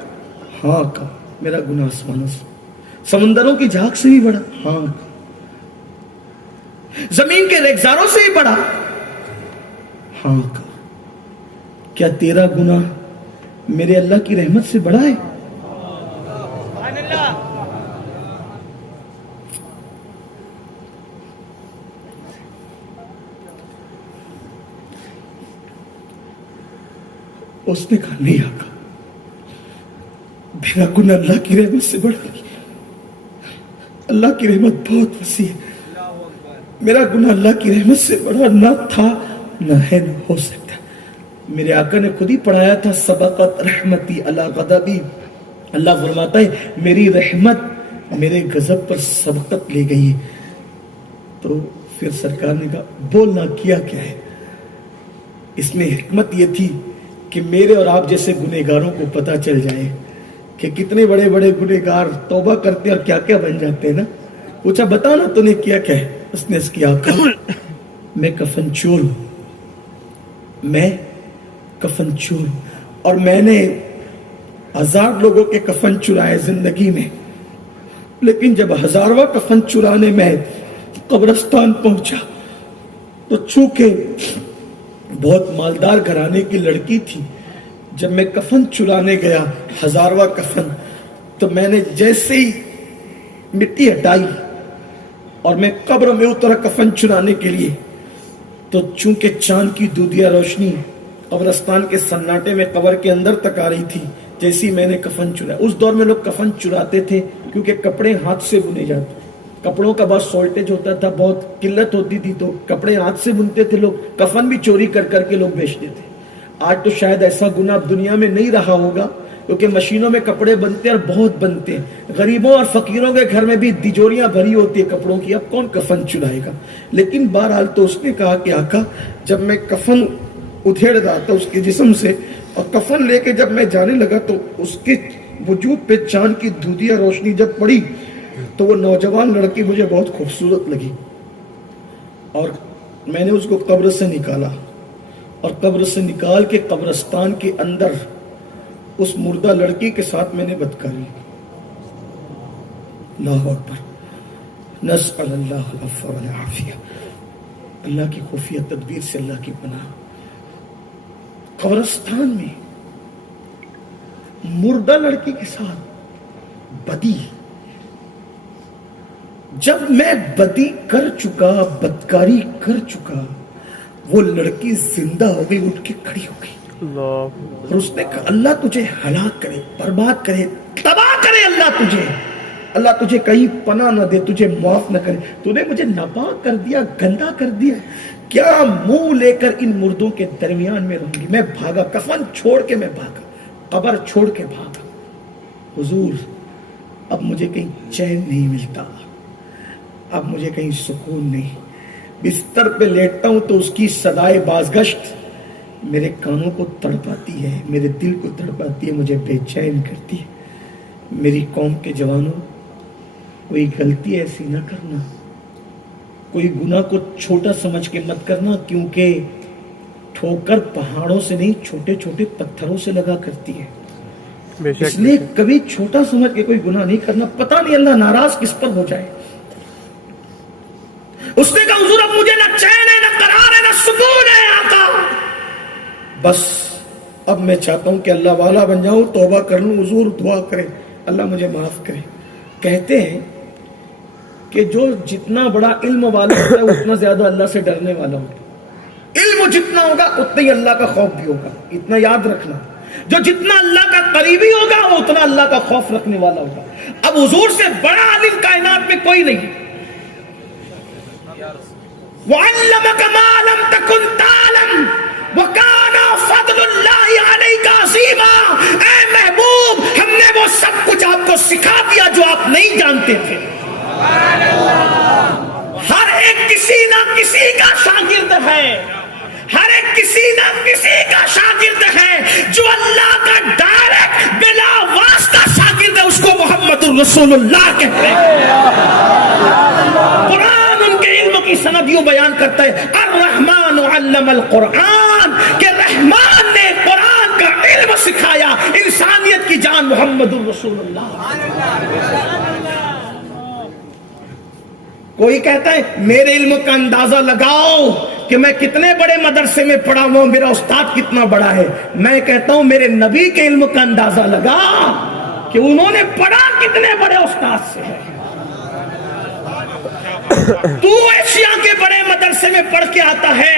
ہاں کہا میرا گناہ آسمانوں سے، سمندروں کی جھاگ سے بھی بڑا؟ ہاں کہا زمین کے ریگزاروں سے بھی بڑا؟ ہاں کہا کیا تیرا گناہ میرے اللہ کی رحمت سے بڑا ہے؟ اس نے کہا نہیں آقا، میرا گناہ اللہ کی رحمت سے بڑا نہیں، اللہ کی رحمت بہت وسیع ہے، میرا گناہ اللہ کی رحمت سے بڑا نہ تھا نہ ہے نہ ہو سکتا۔ میرے آقا نے خود ہی پڑھایا تھا سبقت رحمتی علی غضبی، اللہ فرماتا ہے میری رحمت میرے غضب پر سبقت لے گئی ہے۔ تو پھر سرکار نے کہا بولنا کیا کیا ہے؟ اس میں حکمت یہ تھی کہ میرے اور آپ جیسے گنہگاروں کو پتہ چل جائے کہ کتنے بڑے بڑے گنہگار توبہ کرتے اور کیا کیا بن جاتے ہیں نا۔ پوچھا بتا نا تو نے کیا کیا ہے؟ اس نے اس کی آقا میں کفن چور ہوں، میں کفن چور ہوں، اور میں نے 1000 لوگوں کے کفن چرائے زندگی میں، لیکن جب 1000واں کفن چرانے میں قبرستان پہنچا تو چونکہ بہت مالدار گھرانے کی لڑکی تھی، جب میں کفن چرانے گیا 1000واں کفن، تو میں نے جیسے ہی مٹی ہٹائی اور میں قبر میں اترا کفن چرانے کے لیے، تو چونکہ چاند کی دودھیا روشنی قبرستان کے سناٹے میں قبر کے اندر تک آ رہی تھی، جیسی میں نے کفن چرایا۔ اس دور میں لوگ کفن چراتے تھے کیونکہ کپڑے ہاتھ سے بنے جاتے، کپڑوں کا بہت شارٹیج ہوتا تھا، بہت قلت ہوتی تھی، تو کپڑے ہاتھ سے بنتے تھے لوگ، کفن بھی چوری کر کر کے لوگ بیچتے تھے۔ آج تو شاید ایسا گناہ دنیا میں نہیں رہا ہوگا کیونکہ مشینوں میں کپڑے بنتے ہیں اور بہت بنتے ہیں، غریبوں اور فقیروں کے گھر میں بھی تجوریاں بھری ہوتی ہیں کپڑوں کی، اب کون کفن چرائے گا؟ لیکن بہرحال تو اس نے کہا کہ آقا جب میں کفن ادھیڑ رہا تھا اس کے جسم سے اور کفن لے کے جب میں جانے لگا تو اس کے وجود پہ چاند کی دودھیا روشنی جب پڑی تو وہ نوجوان لڑکی مجھے بہت خوبصورت لگی، اور میں نے اس کو قبر سے نکالا، اور قبر سے نکال کے قبرستان کے اندر اس مردہ لڑکی کے ساتھ میں نے بدکاری کی۔ اللہ اکبر، نسأل اللہ العفو والعافیہ، اللہ کی خفیہ تدبیر سے اللہ کی پناہ۔ قبرستان میں مردہ لڑکی کے ساتھ بدی، جب میں بدی کر چکا، بدکاری کر چکا، وہ لڑکی زندہ ہو گئی، اٹھ کے کھڑی ہو گئی، اور اس نے کہا اللہ تجھے ہلاک کرے، برباد کرے، تباہ کرے، اللہ تجھے کہیں پناہ نہ دے، تجھے معاف نہ کرے، تو نے مجھے ناپاک کر دیا، گندا کر دیا، کیا منہ لے کر ان مردوں کے درمیان میں رہوں گی؟ میں بھاگا، کفن چھوڑ کے میں بھاگا، قبر چھوڑ کے بھاگا۔ حضور اب مجھے کہیں چین نہیں ملتا، اب مجھے کہیں سکون نہیں، بستر پہ لیٹتا ہوں تو اس کی صدائے بازگشت میرے کانوں کو تڑپاتی ہے، میرے دل کو تڑپاتی ہے، مجھے بے چین کرتی ہے۔ میری قوم کے جوانوں، کوئی غلطی ایسی نہ کرنا، کوئی گناہ کو چھوٹا سمجھ کے مت کرنا، کیونکہ ٹھوکر پہاڑوں سے نہیں چھوٹے چھوٹے پتھروں سے لگا کرتی ہے۔ اس لیے کبھی چھوٹا سمجھ کے کوئی گناہ نہیں کرنا، پتہ نہیں اللہ ناراض کس پر ہو جائے۔ اس نے کہا حضور اب مجھے نہ چین ہے، نہ قرار ہے، نہ سکون ہے آقا، بس اب میں چاہتا ہوں کہ اللہ والا بن جاؤں، توبہ کر لوں۔ حضور دعا کرے اللہ مجھے معاف کرے۔ کہتے ہیں کہ جو جتنا بڑا علم والا ہوتا ہے اتنا زیادہ اللہ سے ڈرنے والا ہوتا ہے، علم جتنا ہوگا اتنا ہی اللہ کا خوف بھی ہوگا، اتنا یاد رکھنا، جو جتنا اللہ کا قریبی ہوگا وہ اتنا اللہ کا خوف رکھنے والا ہوگا۔ اب حضور سے بڑا عالم کائنات میں کوئی نہیں۔ وَعَلَّمَكَ مَا لَمْ تَكُنْ تَعْلَمْ وَكَانَ فَضْلُ اللَّهِ عَلَيْكَ عَظِيمًا۔ اے محبوب ہم نے وہ سب کچھ آپ کو سکھا دیا جو آپ نہیں جانتے تھے۔ ہر ایک کسی نہ علم کسی کا شاگرد ہے جو اللہ کا ڈائریکٹ بلا واسطہ شاگرد ہے، اس کو محمد الرسول اللہ کہتے ہیں۔ قرآن ان کے علم کی سند یوں بیان کرتا ہے، الرحمن علم القرآن، کہ رحمان نے قرآن کا علم سکھایا انسانیت کی جان محمد الرسول اللہ۔ کوئی کہتا ہے میرے علم کا اندازہ لگاؤ کہ میں کتنے بڑے مدرسے میں پڑھا ہوں، میرا استاد کتنا بڑا ہے۔ میں کہتا ہوں میرے نبی کے علم کا اندازہ لگا کہ انہوں نے پڑھا کتنے بڑے استاد سے ہے۔ تو ایشیا کے بڑے مدرسے میں پڑھ کے آتا ہے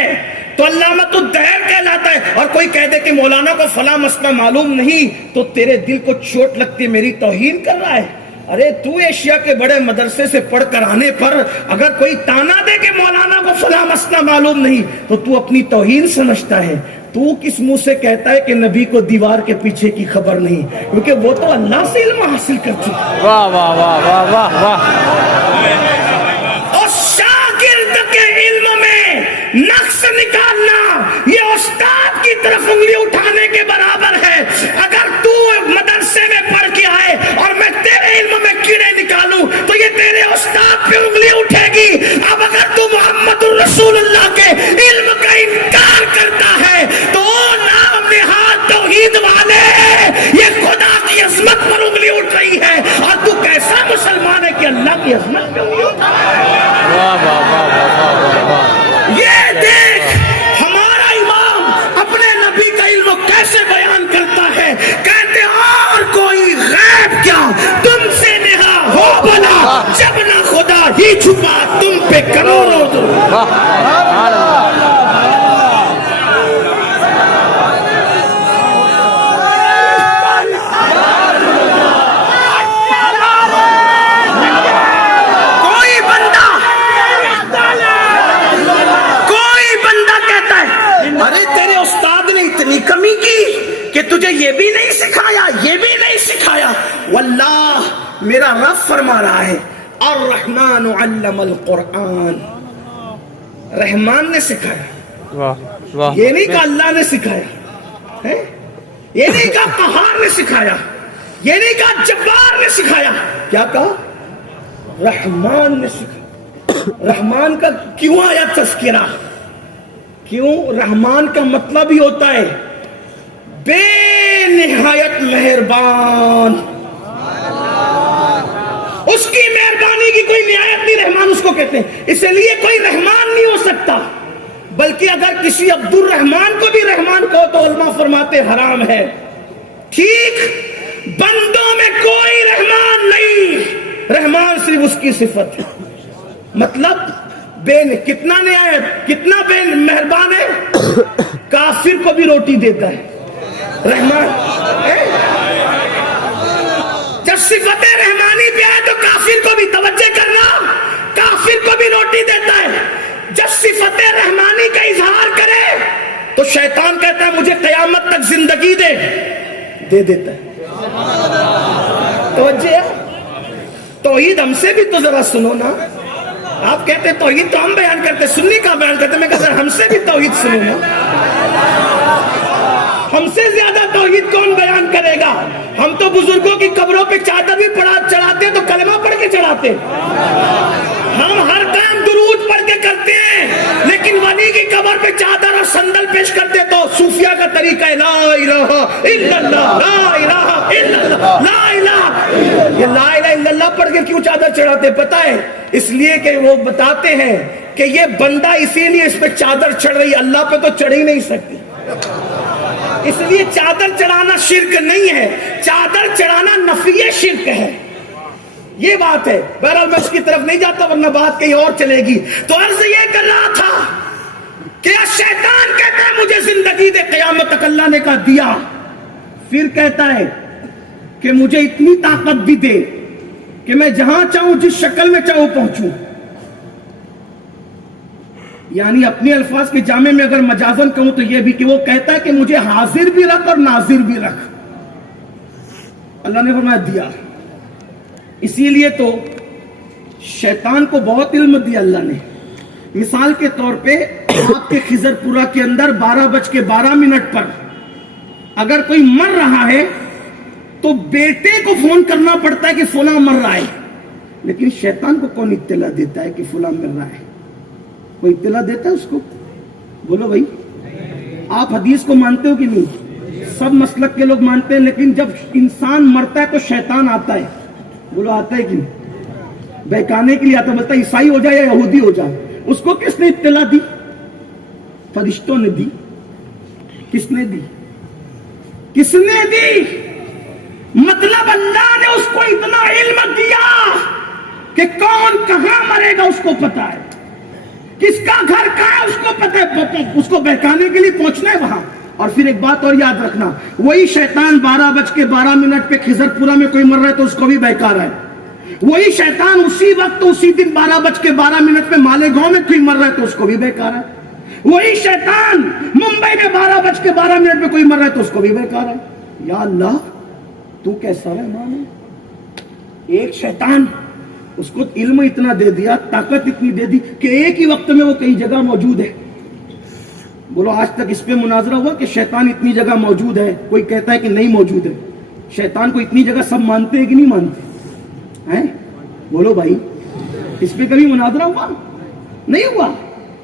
تو علامۃ الدہر کہلاتا ہے، اور کوئی کہہ دے کہ مولانا کو فلاں مسئلہ معلوم نہیں تو تیرے دل کو چوٹ لگتی، میری توہین کر رہا ہے۔ ارے تو ایشیا کے بڑے مدرسے سے پڑھ کر آنے پر اگر کوئی تانا دے کہ مولانا کو فلاں مسئلہ معلوم نہیں تو تو اپنی توہین سمجھتا ہے۔ تو کس منہ سے کہتا ہے کہ نبی کو دیوار کے پیچھے کی خبر نہیں، کیونکہ وہ تو اللہ سے علم حاصل کر چکا۔ واہ واہ واہ واہ واہ واہ۔ اور شاگرد کے علم میں نقص نکالنا یہ استاد کی طرف انگلی اٹھانے کے برابر ہے۔ اگر تو مدرسے میں پڑھ کے آئے اور میں تیرے علم میں کیڑے نکالوں تو یہ تیرے استاد پہ انگلی اٹھے گی۔ اب اگر تو محمد الرسول اللہ کے علم کا انکار کرتا ہے تو نام نہاد توحید والے یہ خدا کی عظمت پر انگلی اٹھ رہی ہے، اور تو کیسا مسلمان ہے کہ اللہ کی عظمت پہ انگلی اٹھا رہا ہے؟ واہ واہ واہ واہ واہ واہ۔ یہ دیکھ ہمارا امام اپنے نبی کا علم کیسے بیان کرتا ہے، کہتے اور کوئی غیب کیا تم سے نہا ہو بلا، جب نہ خدا ہی چھپا تم پہ کروڑوں دو۔ کمی کی کہ تجھے یہ بھی نہیں سکھایا، یہ بھی نہیں سکھایا۔ واللہ میرا رب فرما رہا ہے الرحمن علم القرآن، رحمان نے سکھایا، واہ واہ۔ یہ نہیں کہا اللہ نے سکھایا، یہ نہیں کہا قہار نے سکھایا، یہ نہیں کہا جبار نے سکھایا، کیا کہا؟ رحمان نے سکھایا۔ رحمان کا کیوں آیا تذکرہ؟ کیوں؟ رحمان کا مطلب ہی ہوتا ہے بے نہایت مہربان، اس کی مہربانی کی کوئی نہایت نہیں، رحمان اس کو کہتے ہیں۔ اس لیے کوئی رحمان نہیں ہو سکتا، بلکہ اگر کسی عبد الرحمان کو بھی رحمان کہو تو علماء فرماتے حرام ہے۔ ٹھیک، بندوں میں کوئی رحمان نہیں، رحمان صرف اس کی صفت ہے۔ مطلب کتنا نہایت، کتنا بے مہربان ہے، کافر کو بھی روٹی دیتا ہے رحمان۔ جب صفت رحمانی پہ آئے تو کافر کو بھی توجہ کرنا، کافر کو بھی روٹی دیتا ہے۔ جب صفت رحمانی کا اظہار کرے تو شیطان کہتا ہے مجھے قیامت تک زندگی دے دیتا ہے۔ توجہ، توحید ہم سے بھی تو ذرا سنو نا۔ آپ کہتے توحید تو ہم بیان کرتے، سنی کا بیان کرتے، میں کہتا ہم سے بھی توحید سنو نا۔ ہم سے زیادہ توحید کون بیان کرے گا؟ ہم تو بزرگوں کی قبروں پہ چادر بھی چڑھاتے تو کلمہ پڑھ کے چڑھاتے، ہم ہر کام درود پڑھ کے کرتے ہیں، لیکن ولی کی قبر پہ چادر اور صندل پیش کرتے تو صوفیہ کا طریقہ ہے لا الہ الا اللہ، لا الہ الا اللہ، لا الہ۔ یہ لا الہ الا اللہ پڑھ کے کیوں چادر چڑھاتے پتہ ہے؟ اس لیے کہ وہ بتاتے ہیں کہ یہ بندہ اسی لیے اس پہ چادر چڑھ رہی ہے، اللہ پہ تو چڑھ ہی نہیں سکتی، اس لیے چادر چڑھانا شرک نہیں ہے، چادر چڑھانا نفی شرک ہے۔ یہ بات ہے۔ بہرحال میں اس کی طرف نہیں جاتا ورنہ بات کہیں اور چلے گی۔ تو عرض یہ کر رہا تھا کہ شیطان کہتا ہے مجھے زندگی دے، قیامت تک اللہ نے کہا دیا، پھر کہتا ہے کہ مجھے اتنی طاقت بھی دے کہ میں جہاں چاہوں جس شکل میں چاہوں پہنچوں۔ یعنی اپنے الفاظ کے جامع میں اگر مجازن کہوں تو یہ بھی کہ وہ کہتا ہے کہ مجھے حاضر بھی رکھ اور ناظر بھی رکھ۔ اللہ نے فرمایا دیا۔ اسی لیے تو شیطان کو بہت علم دیا اللہ نے۔ مثال کے طور پہ آپ کے خضر پورہ کے اندر 12:12 پر اگر کوئی مر رہا ہے تو بیٹے کو فون کرنا پڑتا ہے کہ فلاں مر رہا ہے، لیکن شیطان کو کون اطلاع دیتا ہے کہ فلاں مر رہا ہے؟ کوئی اطلاع دیتا ہے اس کو؟ بولو بھائی، آپ حدیث کو مانتے ہو کہ نہیں؟ سب مسلک کے لوگ مانتے ہیں، لیکن جب انسان مرتا ہے تو شیطان آتا ہے. بولو آتا ہے کہ نہیں؟ بہکانے کے لیے آتا، بولتا ہے عیسائی ہو جائے یا یہودی ہو جائے. اس کو کس نے اطلاع دی؟ فرشتوں نے دی. کس نے دی؟ کس نے دی؟ مطلب اللہ نے اس کو اتنا علم دیا کہ کون کہاں مرے گا اس کو پتا ہے، کس کا گھر کہاں ہے اس کو پتا ہے. اس کو بہکانے کے لیے پہنچنا ہے وہاں. اور پھر ایک بات اور یاد رکھنا، وہی شیطان 12:12 پہ خضر پورہ میں کوئی مر رہا ہے تو اس کو بھی بہکا رہا ہے. وہی شیطان اسی وقت اسی دن 12:12 پہ مالیگاؤں میں کوئی مر رہا ہے تو اس کو بھی بہکا رہا ہے. وہی شیطان ممبئی میں 12:12 پہ کوئی مر رہا ہے تو اس کو بھی بہکا رہا ہے. یا اللہ تو کیسا رحمان ہے. ایک شیطان، اس کو علم اتنا دے دیا، طاقت اتنی دے دی کہ ایک ہی وقت میں وہ کئی جگہ موجود ہے. بولو آج تک اس پہ مناظرہ ہوا کہ شیطان اتنی جگہ موجود ہے؟ کوئی کہتا ہے کہ نہیں موجود ہے. شیطان کو اتنی جگہ سب مانتے ہیں کہ نہیں مانتے ہیں؟ بولو بھائی، اس پہ کبھی مناظرہ ہوا؟ نہیں ہوا.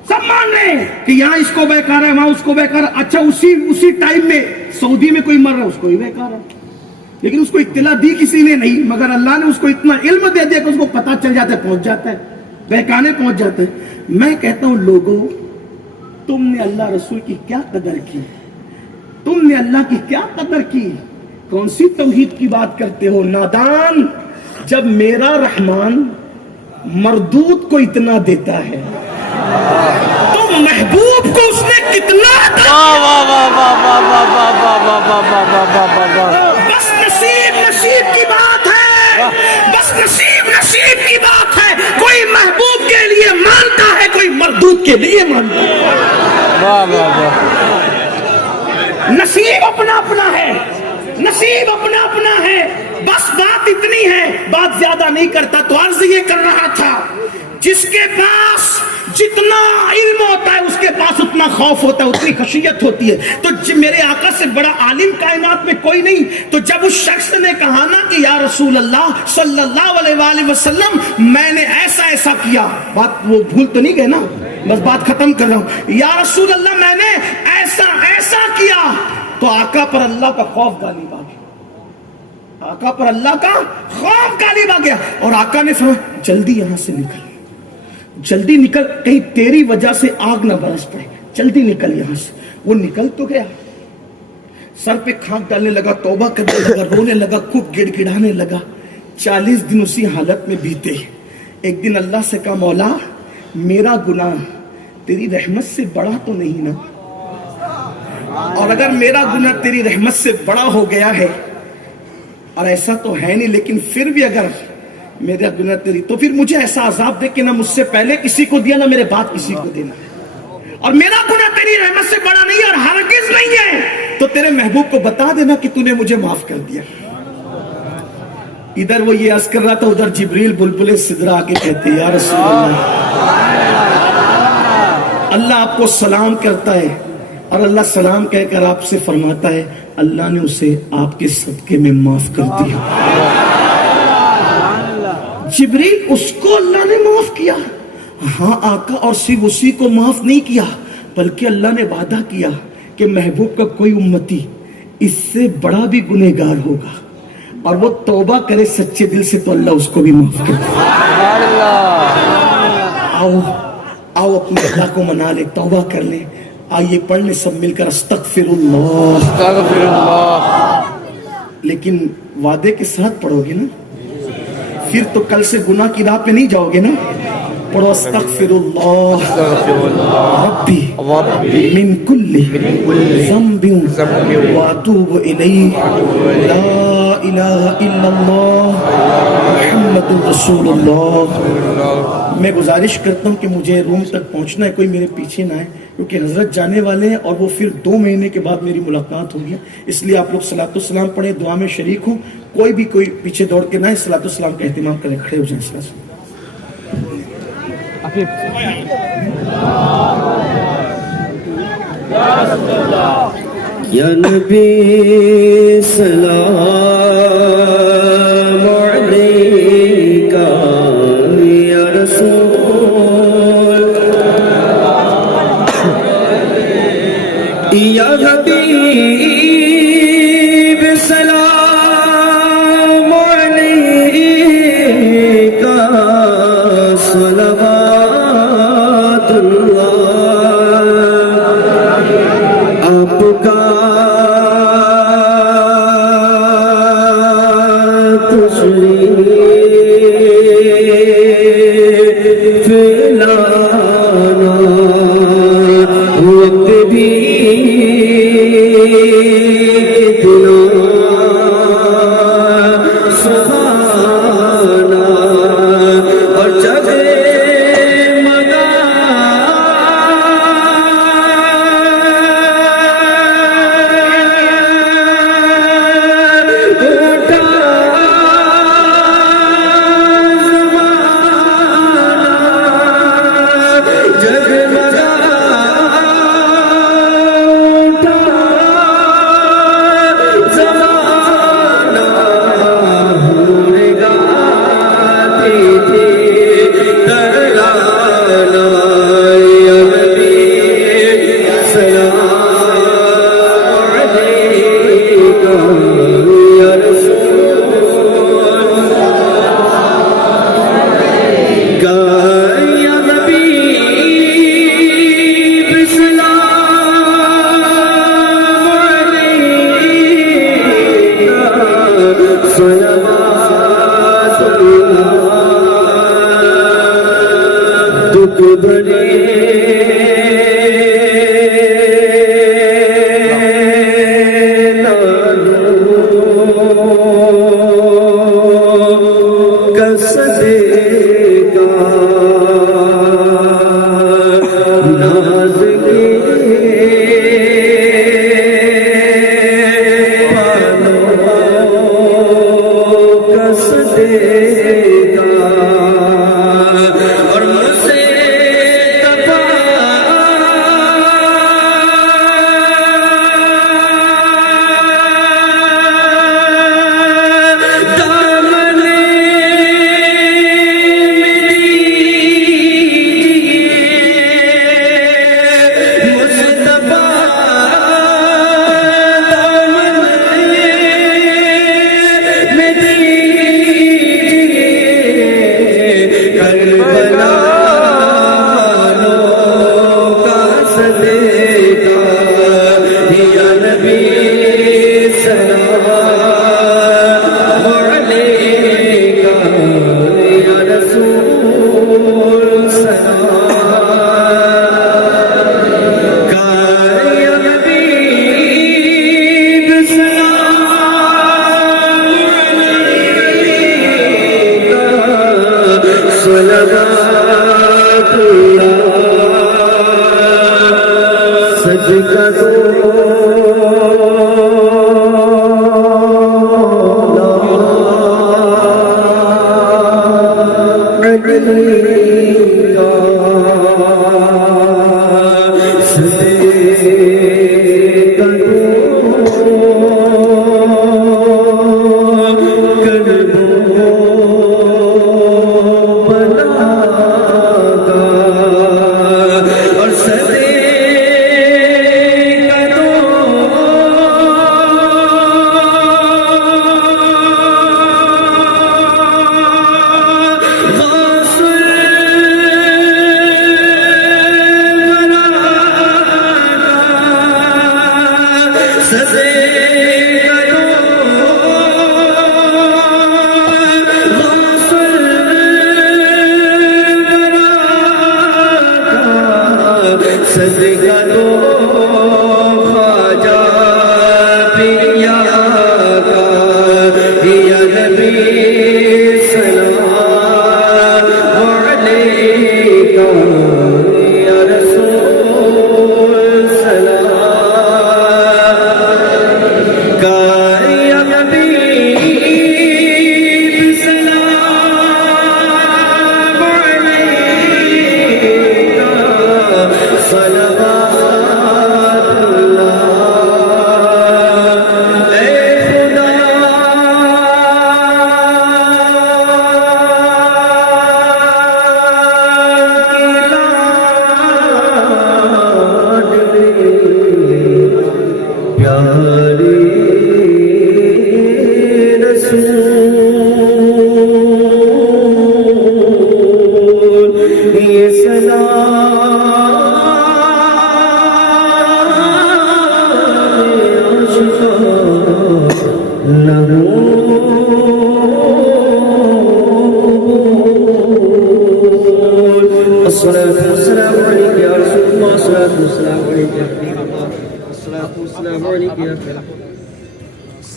سب مان رہے ہیں کہ یہاں اس کو بہکا رہا ہے، وہاں اس کو بہکا رہا ہے. اچھا اسی ٹائم میں سعودی میں کوئی مر رہا ہے، اس کو ہی بہکا رہا ہے. لیکن اس کو اطلاع دی کسی نے نہیں، مگر اللہ نے اس کو اتنا علم دے دیا کہ اس کو پتا چل جاتا ہے، پہنچ جاتا ہے، بہکانے پہنچ جاتا ہے. میں کہتا ہوں لوگوں، تم نے اللہ رسول کی کیا قدر کی؟ تم نے اللہ کی کیا قدر کی؟ کون سی توحید کی بات کرتے ہو نادان؟ جب میرا رحمان مردود کو اتنا دیتا ہے تو محبوب کو اس نے کتنا بس نصیب کی بات ہے، بس نصیب کی بات ہے. کوئی محبوب کے لیے مانتا ہے، کوئی مردود کے لیے مانتا ہے. نصیب اپنا اپنا ہے، نصیب اپنا اپنا ہے. بس بات اتنی ہے، بات زیادہ نہیں کرتا. تو عرض یہ کر رہا تھا، جس کے پاس جتنا علم ہوتا ہے اس کے پاس اتنا خوف ہوتا ہے، اتنی خشیت ہوتی ہے. تو میرے آقا سے بڑا عالم کائنات میں کوئی نہیں. تو جب اس شخص نے کہا نا کہ یا رسول اللہ صلی اللہ علیہ وآلہ وسلم میں نے ایسا کیا، بات وہ بھول تو نہیں گئے نا، بس بات ختم کر رہا ہوں. یا رسول اللہ میں نے ایسا کیا، تو آقا پر اللہ کا خوف غالب آ گیا. آقا پر اللہ کا خوف غالب آ گیا. اور آقا نے فرمایا جلدی یہاں سے نکل، جلدی نکل، کہیں تیری وجہ سے آگ نہ برس پڑے، جلدی نکل یہاں سے. وہ نکل تو گیا، سر پہ خاک ڈالنے لگا، توبہ کرنے لگا، رونے لگا، خوب گڑ گڑانے لگا. 40 دن اسی حالت میں بیتے. ایک دن اللہ سے کہا مولا میرا گناہ تیری رحمت سے بڑا تو نہیں نا؟ اور اگر میرا گناہ تیری رحمت سے بڑا ہو گیا ہے، اور ایسا تو ہے نہیں، لیکن پھر بھی اگر میرا گناہ تیری، تو پھر مجھے ایسا عذاب دے کہ نہ مجھ سے پہلے کسی کو دیا، نہ میرے بعد کسی کو دینا. اور میرا گناہ تیری رحمت سے بڑا نہیں ہے اور ہرگز نہیں ہے، تو تیرے محبوب کو بتا دینا کہ تو نے مجھے معاف کر دیا. ادھر وہ یہ عرض کر رہا تھا، ادھر جبریل بلبل سدرا آ کے کہتے یا رسول اللہ آپ کو سلام کرتا ہے، اور اللہ سلام کہہ کر آپ سے فرماتا ہے اللہ نے اسے آپ کے صدقے میں معاف کر دیا. جبریل اس کو اللہ نے معاف کیا؟ ہاں آقا، اور صرف اسی کو معاف نہیں کیا بلکہ اللہ نے وعدہ کیا کہ محبوب کا کوئی امتی اس سے بڑا بھی گنہگار ہوگا اور وہ توبہ کرے سچے دل سے تو اللہ اس کو بھی معاف کر دے. آؤ اپنے اللہ کو منا لے، توبہ کر لیں. آئیے پڑھ لیں سب مل کر استغفر اللہ. لیکن وعدے کے ساتھ پڑھو گے نا، پھر تو کل سے گناہ کی راہ پہ نہیں جاؤ گے نا. پڑھو استغفر اللہ ربی من کل ذنب واتوب الیہ لا الہ الا اللہ محمد رسول اللہ. میں گزارش کرتا ہوں کہ مجھے روم تک پہنچنا ہے، کوئی میرے پیچھے نہ ہے کیونکہ حضرت جانے والے ہیں اور وہ پھر 2 مہینے کے بعد میری ملاقات ہوگی. اس لیے آپ لوگ صلاۃ السلام پڑھیں، دعا میں شریک ہوں. کوئی پیچھے دوڑ کے نہ ہے، صلاۃ السلام کا اہتمام کریں، کھڑے ہو جائیں. صلاۃ یا نبی سلام علیکہ یا رسول یا حبیب سلام علیکہ صلوات اللہ آپ کا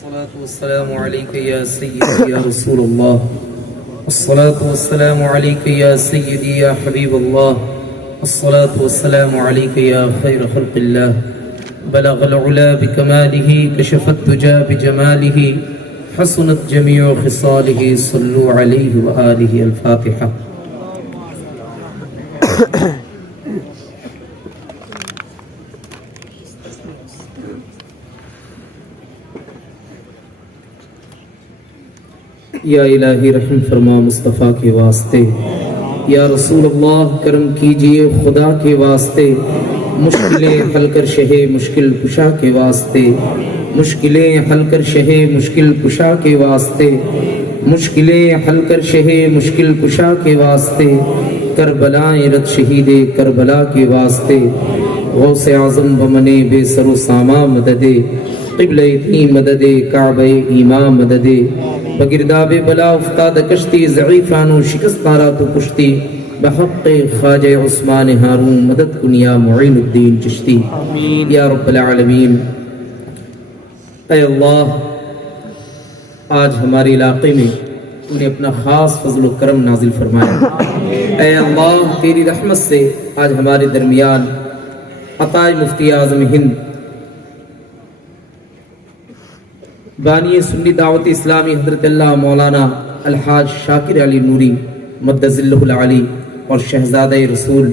الصلاة والسلام عليك يا سيدي يا رسول الله. الصلاة والسلام عليك يا سيدي يا حبيب الله. الصلاة والسلام عليك يا خير خلق الله. بلغ العلا بكماله كشف الدجى بجماله حسنت جميع خصاله صلوا عليه وآله. الفاتحة. یا الہی رحم فرما مصطفیٰ کے واسطے. یا رسول اللہ کرم کیجئے خدا کے واسطے. مشکلیں حل کر شہ مشکل کشا کے واسطے. مشکلیں حل کر شہ مشکل کشا کے واسطے. مشکلیں حل کر شہ مشکل کشا کے واسطے. کربلائیں رت شہید کربلا کے واسطے. غوث اعظم بمن بے سر و ساما مددے. قبلہ اتنی مددے کعبہ ایماں مددے. بگرداب بلا افتاد کشتی ضعیفانو شکستارا تو کشتی. بحق خواجہ عثمان ہارون مدد کن یا معین الدین چشتی. یا رب العالمین. اے اللہ آج ہمارے علاقے میں تو نے اپنا خاص فضل و کرم نازل فرمایا. اے اللہ تیری رحمت سے آج ہمارے درمیان عطائے مفتی اعظم ہند بانی سنی دعوت اسلامی حضرت اللہ مولانا الحاج شاکر علی نوری مدظ اللہ العلی اور شہزادہ رسول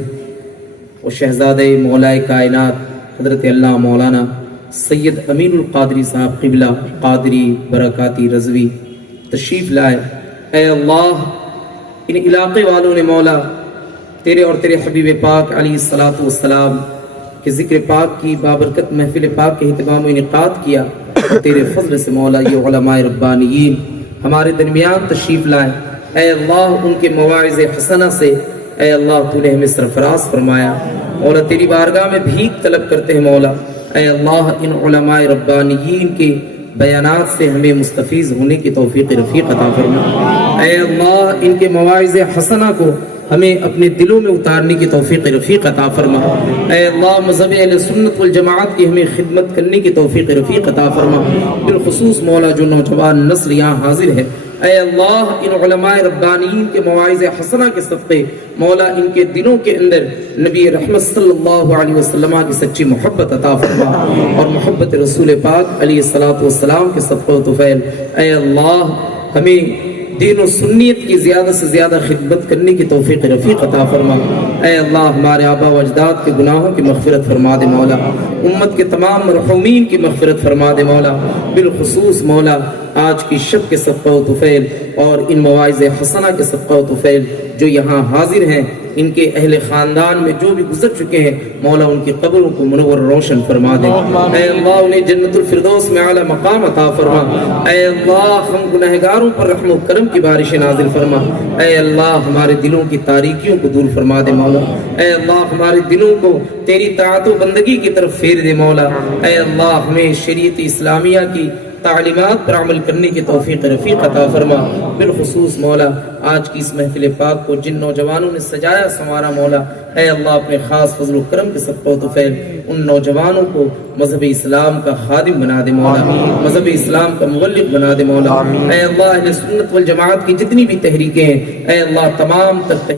و شہزادہ مولا کائنات حضرت اللہ مولانا سید امین القادری صاحب قبلہ قادری برکاتی رضوی تشریف لائے. اے اللہ ان علاقے والوں نے مولا تیرے اور تیرے حبیب پاک علیہ الصلاۃ والسلام کے ذکر پاک کی بابرکت محفل پاک کے اہتمام و انعقاد کیا. تیرے فضل سے مولا یہ علماء ربانیین ہمارے درمیان تشریف لائے. اے اللہ ان کے مواعظ حسنہ سے اے اللہ تو نے ہمیں سرفراز فرمایا. مولا تیری بارگاہ میں بھیک طلب کرتے ہیں مولا. اے اللہ ان علماء ربانیین کے بیانات سے ہمیں مستفیض ہونے کی توفیق رفیق عطا فرما. اے اللہ ان کے مواعظ حسنہ کو ہمیں اپنے دلوں میں اتارنے کی توفیق رفیق عطا فرما. اے اللہ مذہب اہل سنت والجماعت کی ہمیں خدمت کرنے کی توفیق رفیق عطا فرما. بالخصوص مولا جو نوجوان نسل یہاں حاضر ہے اے اللہ ان علماء ربانیین کے مواعظ حسنہ کے صدقے مولا ان کے دلوں کے اندر نبی رحمت صلی اللہ علیہ وسلم کی سچی محبت عطا فرما اور محبت رسول پاک علیہ الصلوۃ والسلام کے صدقہ و طفیل. اے اللہ ہمیں دین و سنیت کی زیادہ سے زیادہ خدمت کرنے کی توفیق رفیق عطا فرما. اے اللہ ہمارے آبا و اجداد کے گناہوں کی مغفرت فرما دے مولا. امت کے تمام مرحومین کی مغفرت فرما دے مولا. بالخصوص مولا آج کی شب کے صدقہ و طفیل اور ان مواعظ حسنہ کے صدقہ و طفیل جو یہاں حاضر ہیں ان کے اہل خاندان میں جو بھی گزر چکے ہیں مولا ان کی قبروں کو منور روشن فرما دے. اے اللہ انہیں جنت الفردوس میں اعلی مقام عطا فرما. اے اللہ ہم گنہگاروں پر رحم و کرم کی بارش نازل فرما. اے اللہ ہمارے دلوں کی تاریکیوں کو دور فرما دے مولا. اے اللہ ہمارے دلوں کو تیری طاعت و بندگی کی طرف پھیر دے مولا. اے اللہ ہمیں شریعت اسلامیہ کی تعلیمات پر عمل کرنے کی توفیق رفیق عطا فرما. بالخصوص مولا آج کی اس محفل پاک کو جن نوجوانوں نے سجایا سنوارا مولا اے اللہ اپنے خاص فضل و کرم کے صدقہ و طفیل ان نوجوانوں کو مذہب اسلام کا خادم بنا دے مولا. مذہب اسلام کا مبلغ بنا دے مولا. اے اللہ اہل سنت والجماعت کی جتنی بھی تحریکیں ہیں اے اللہ تمام تر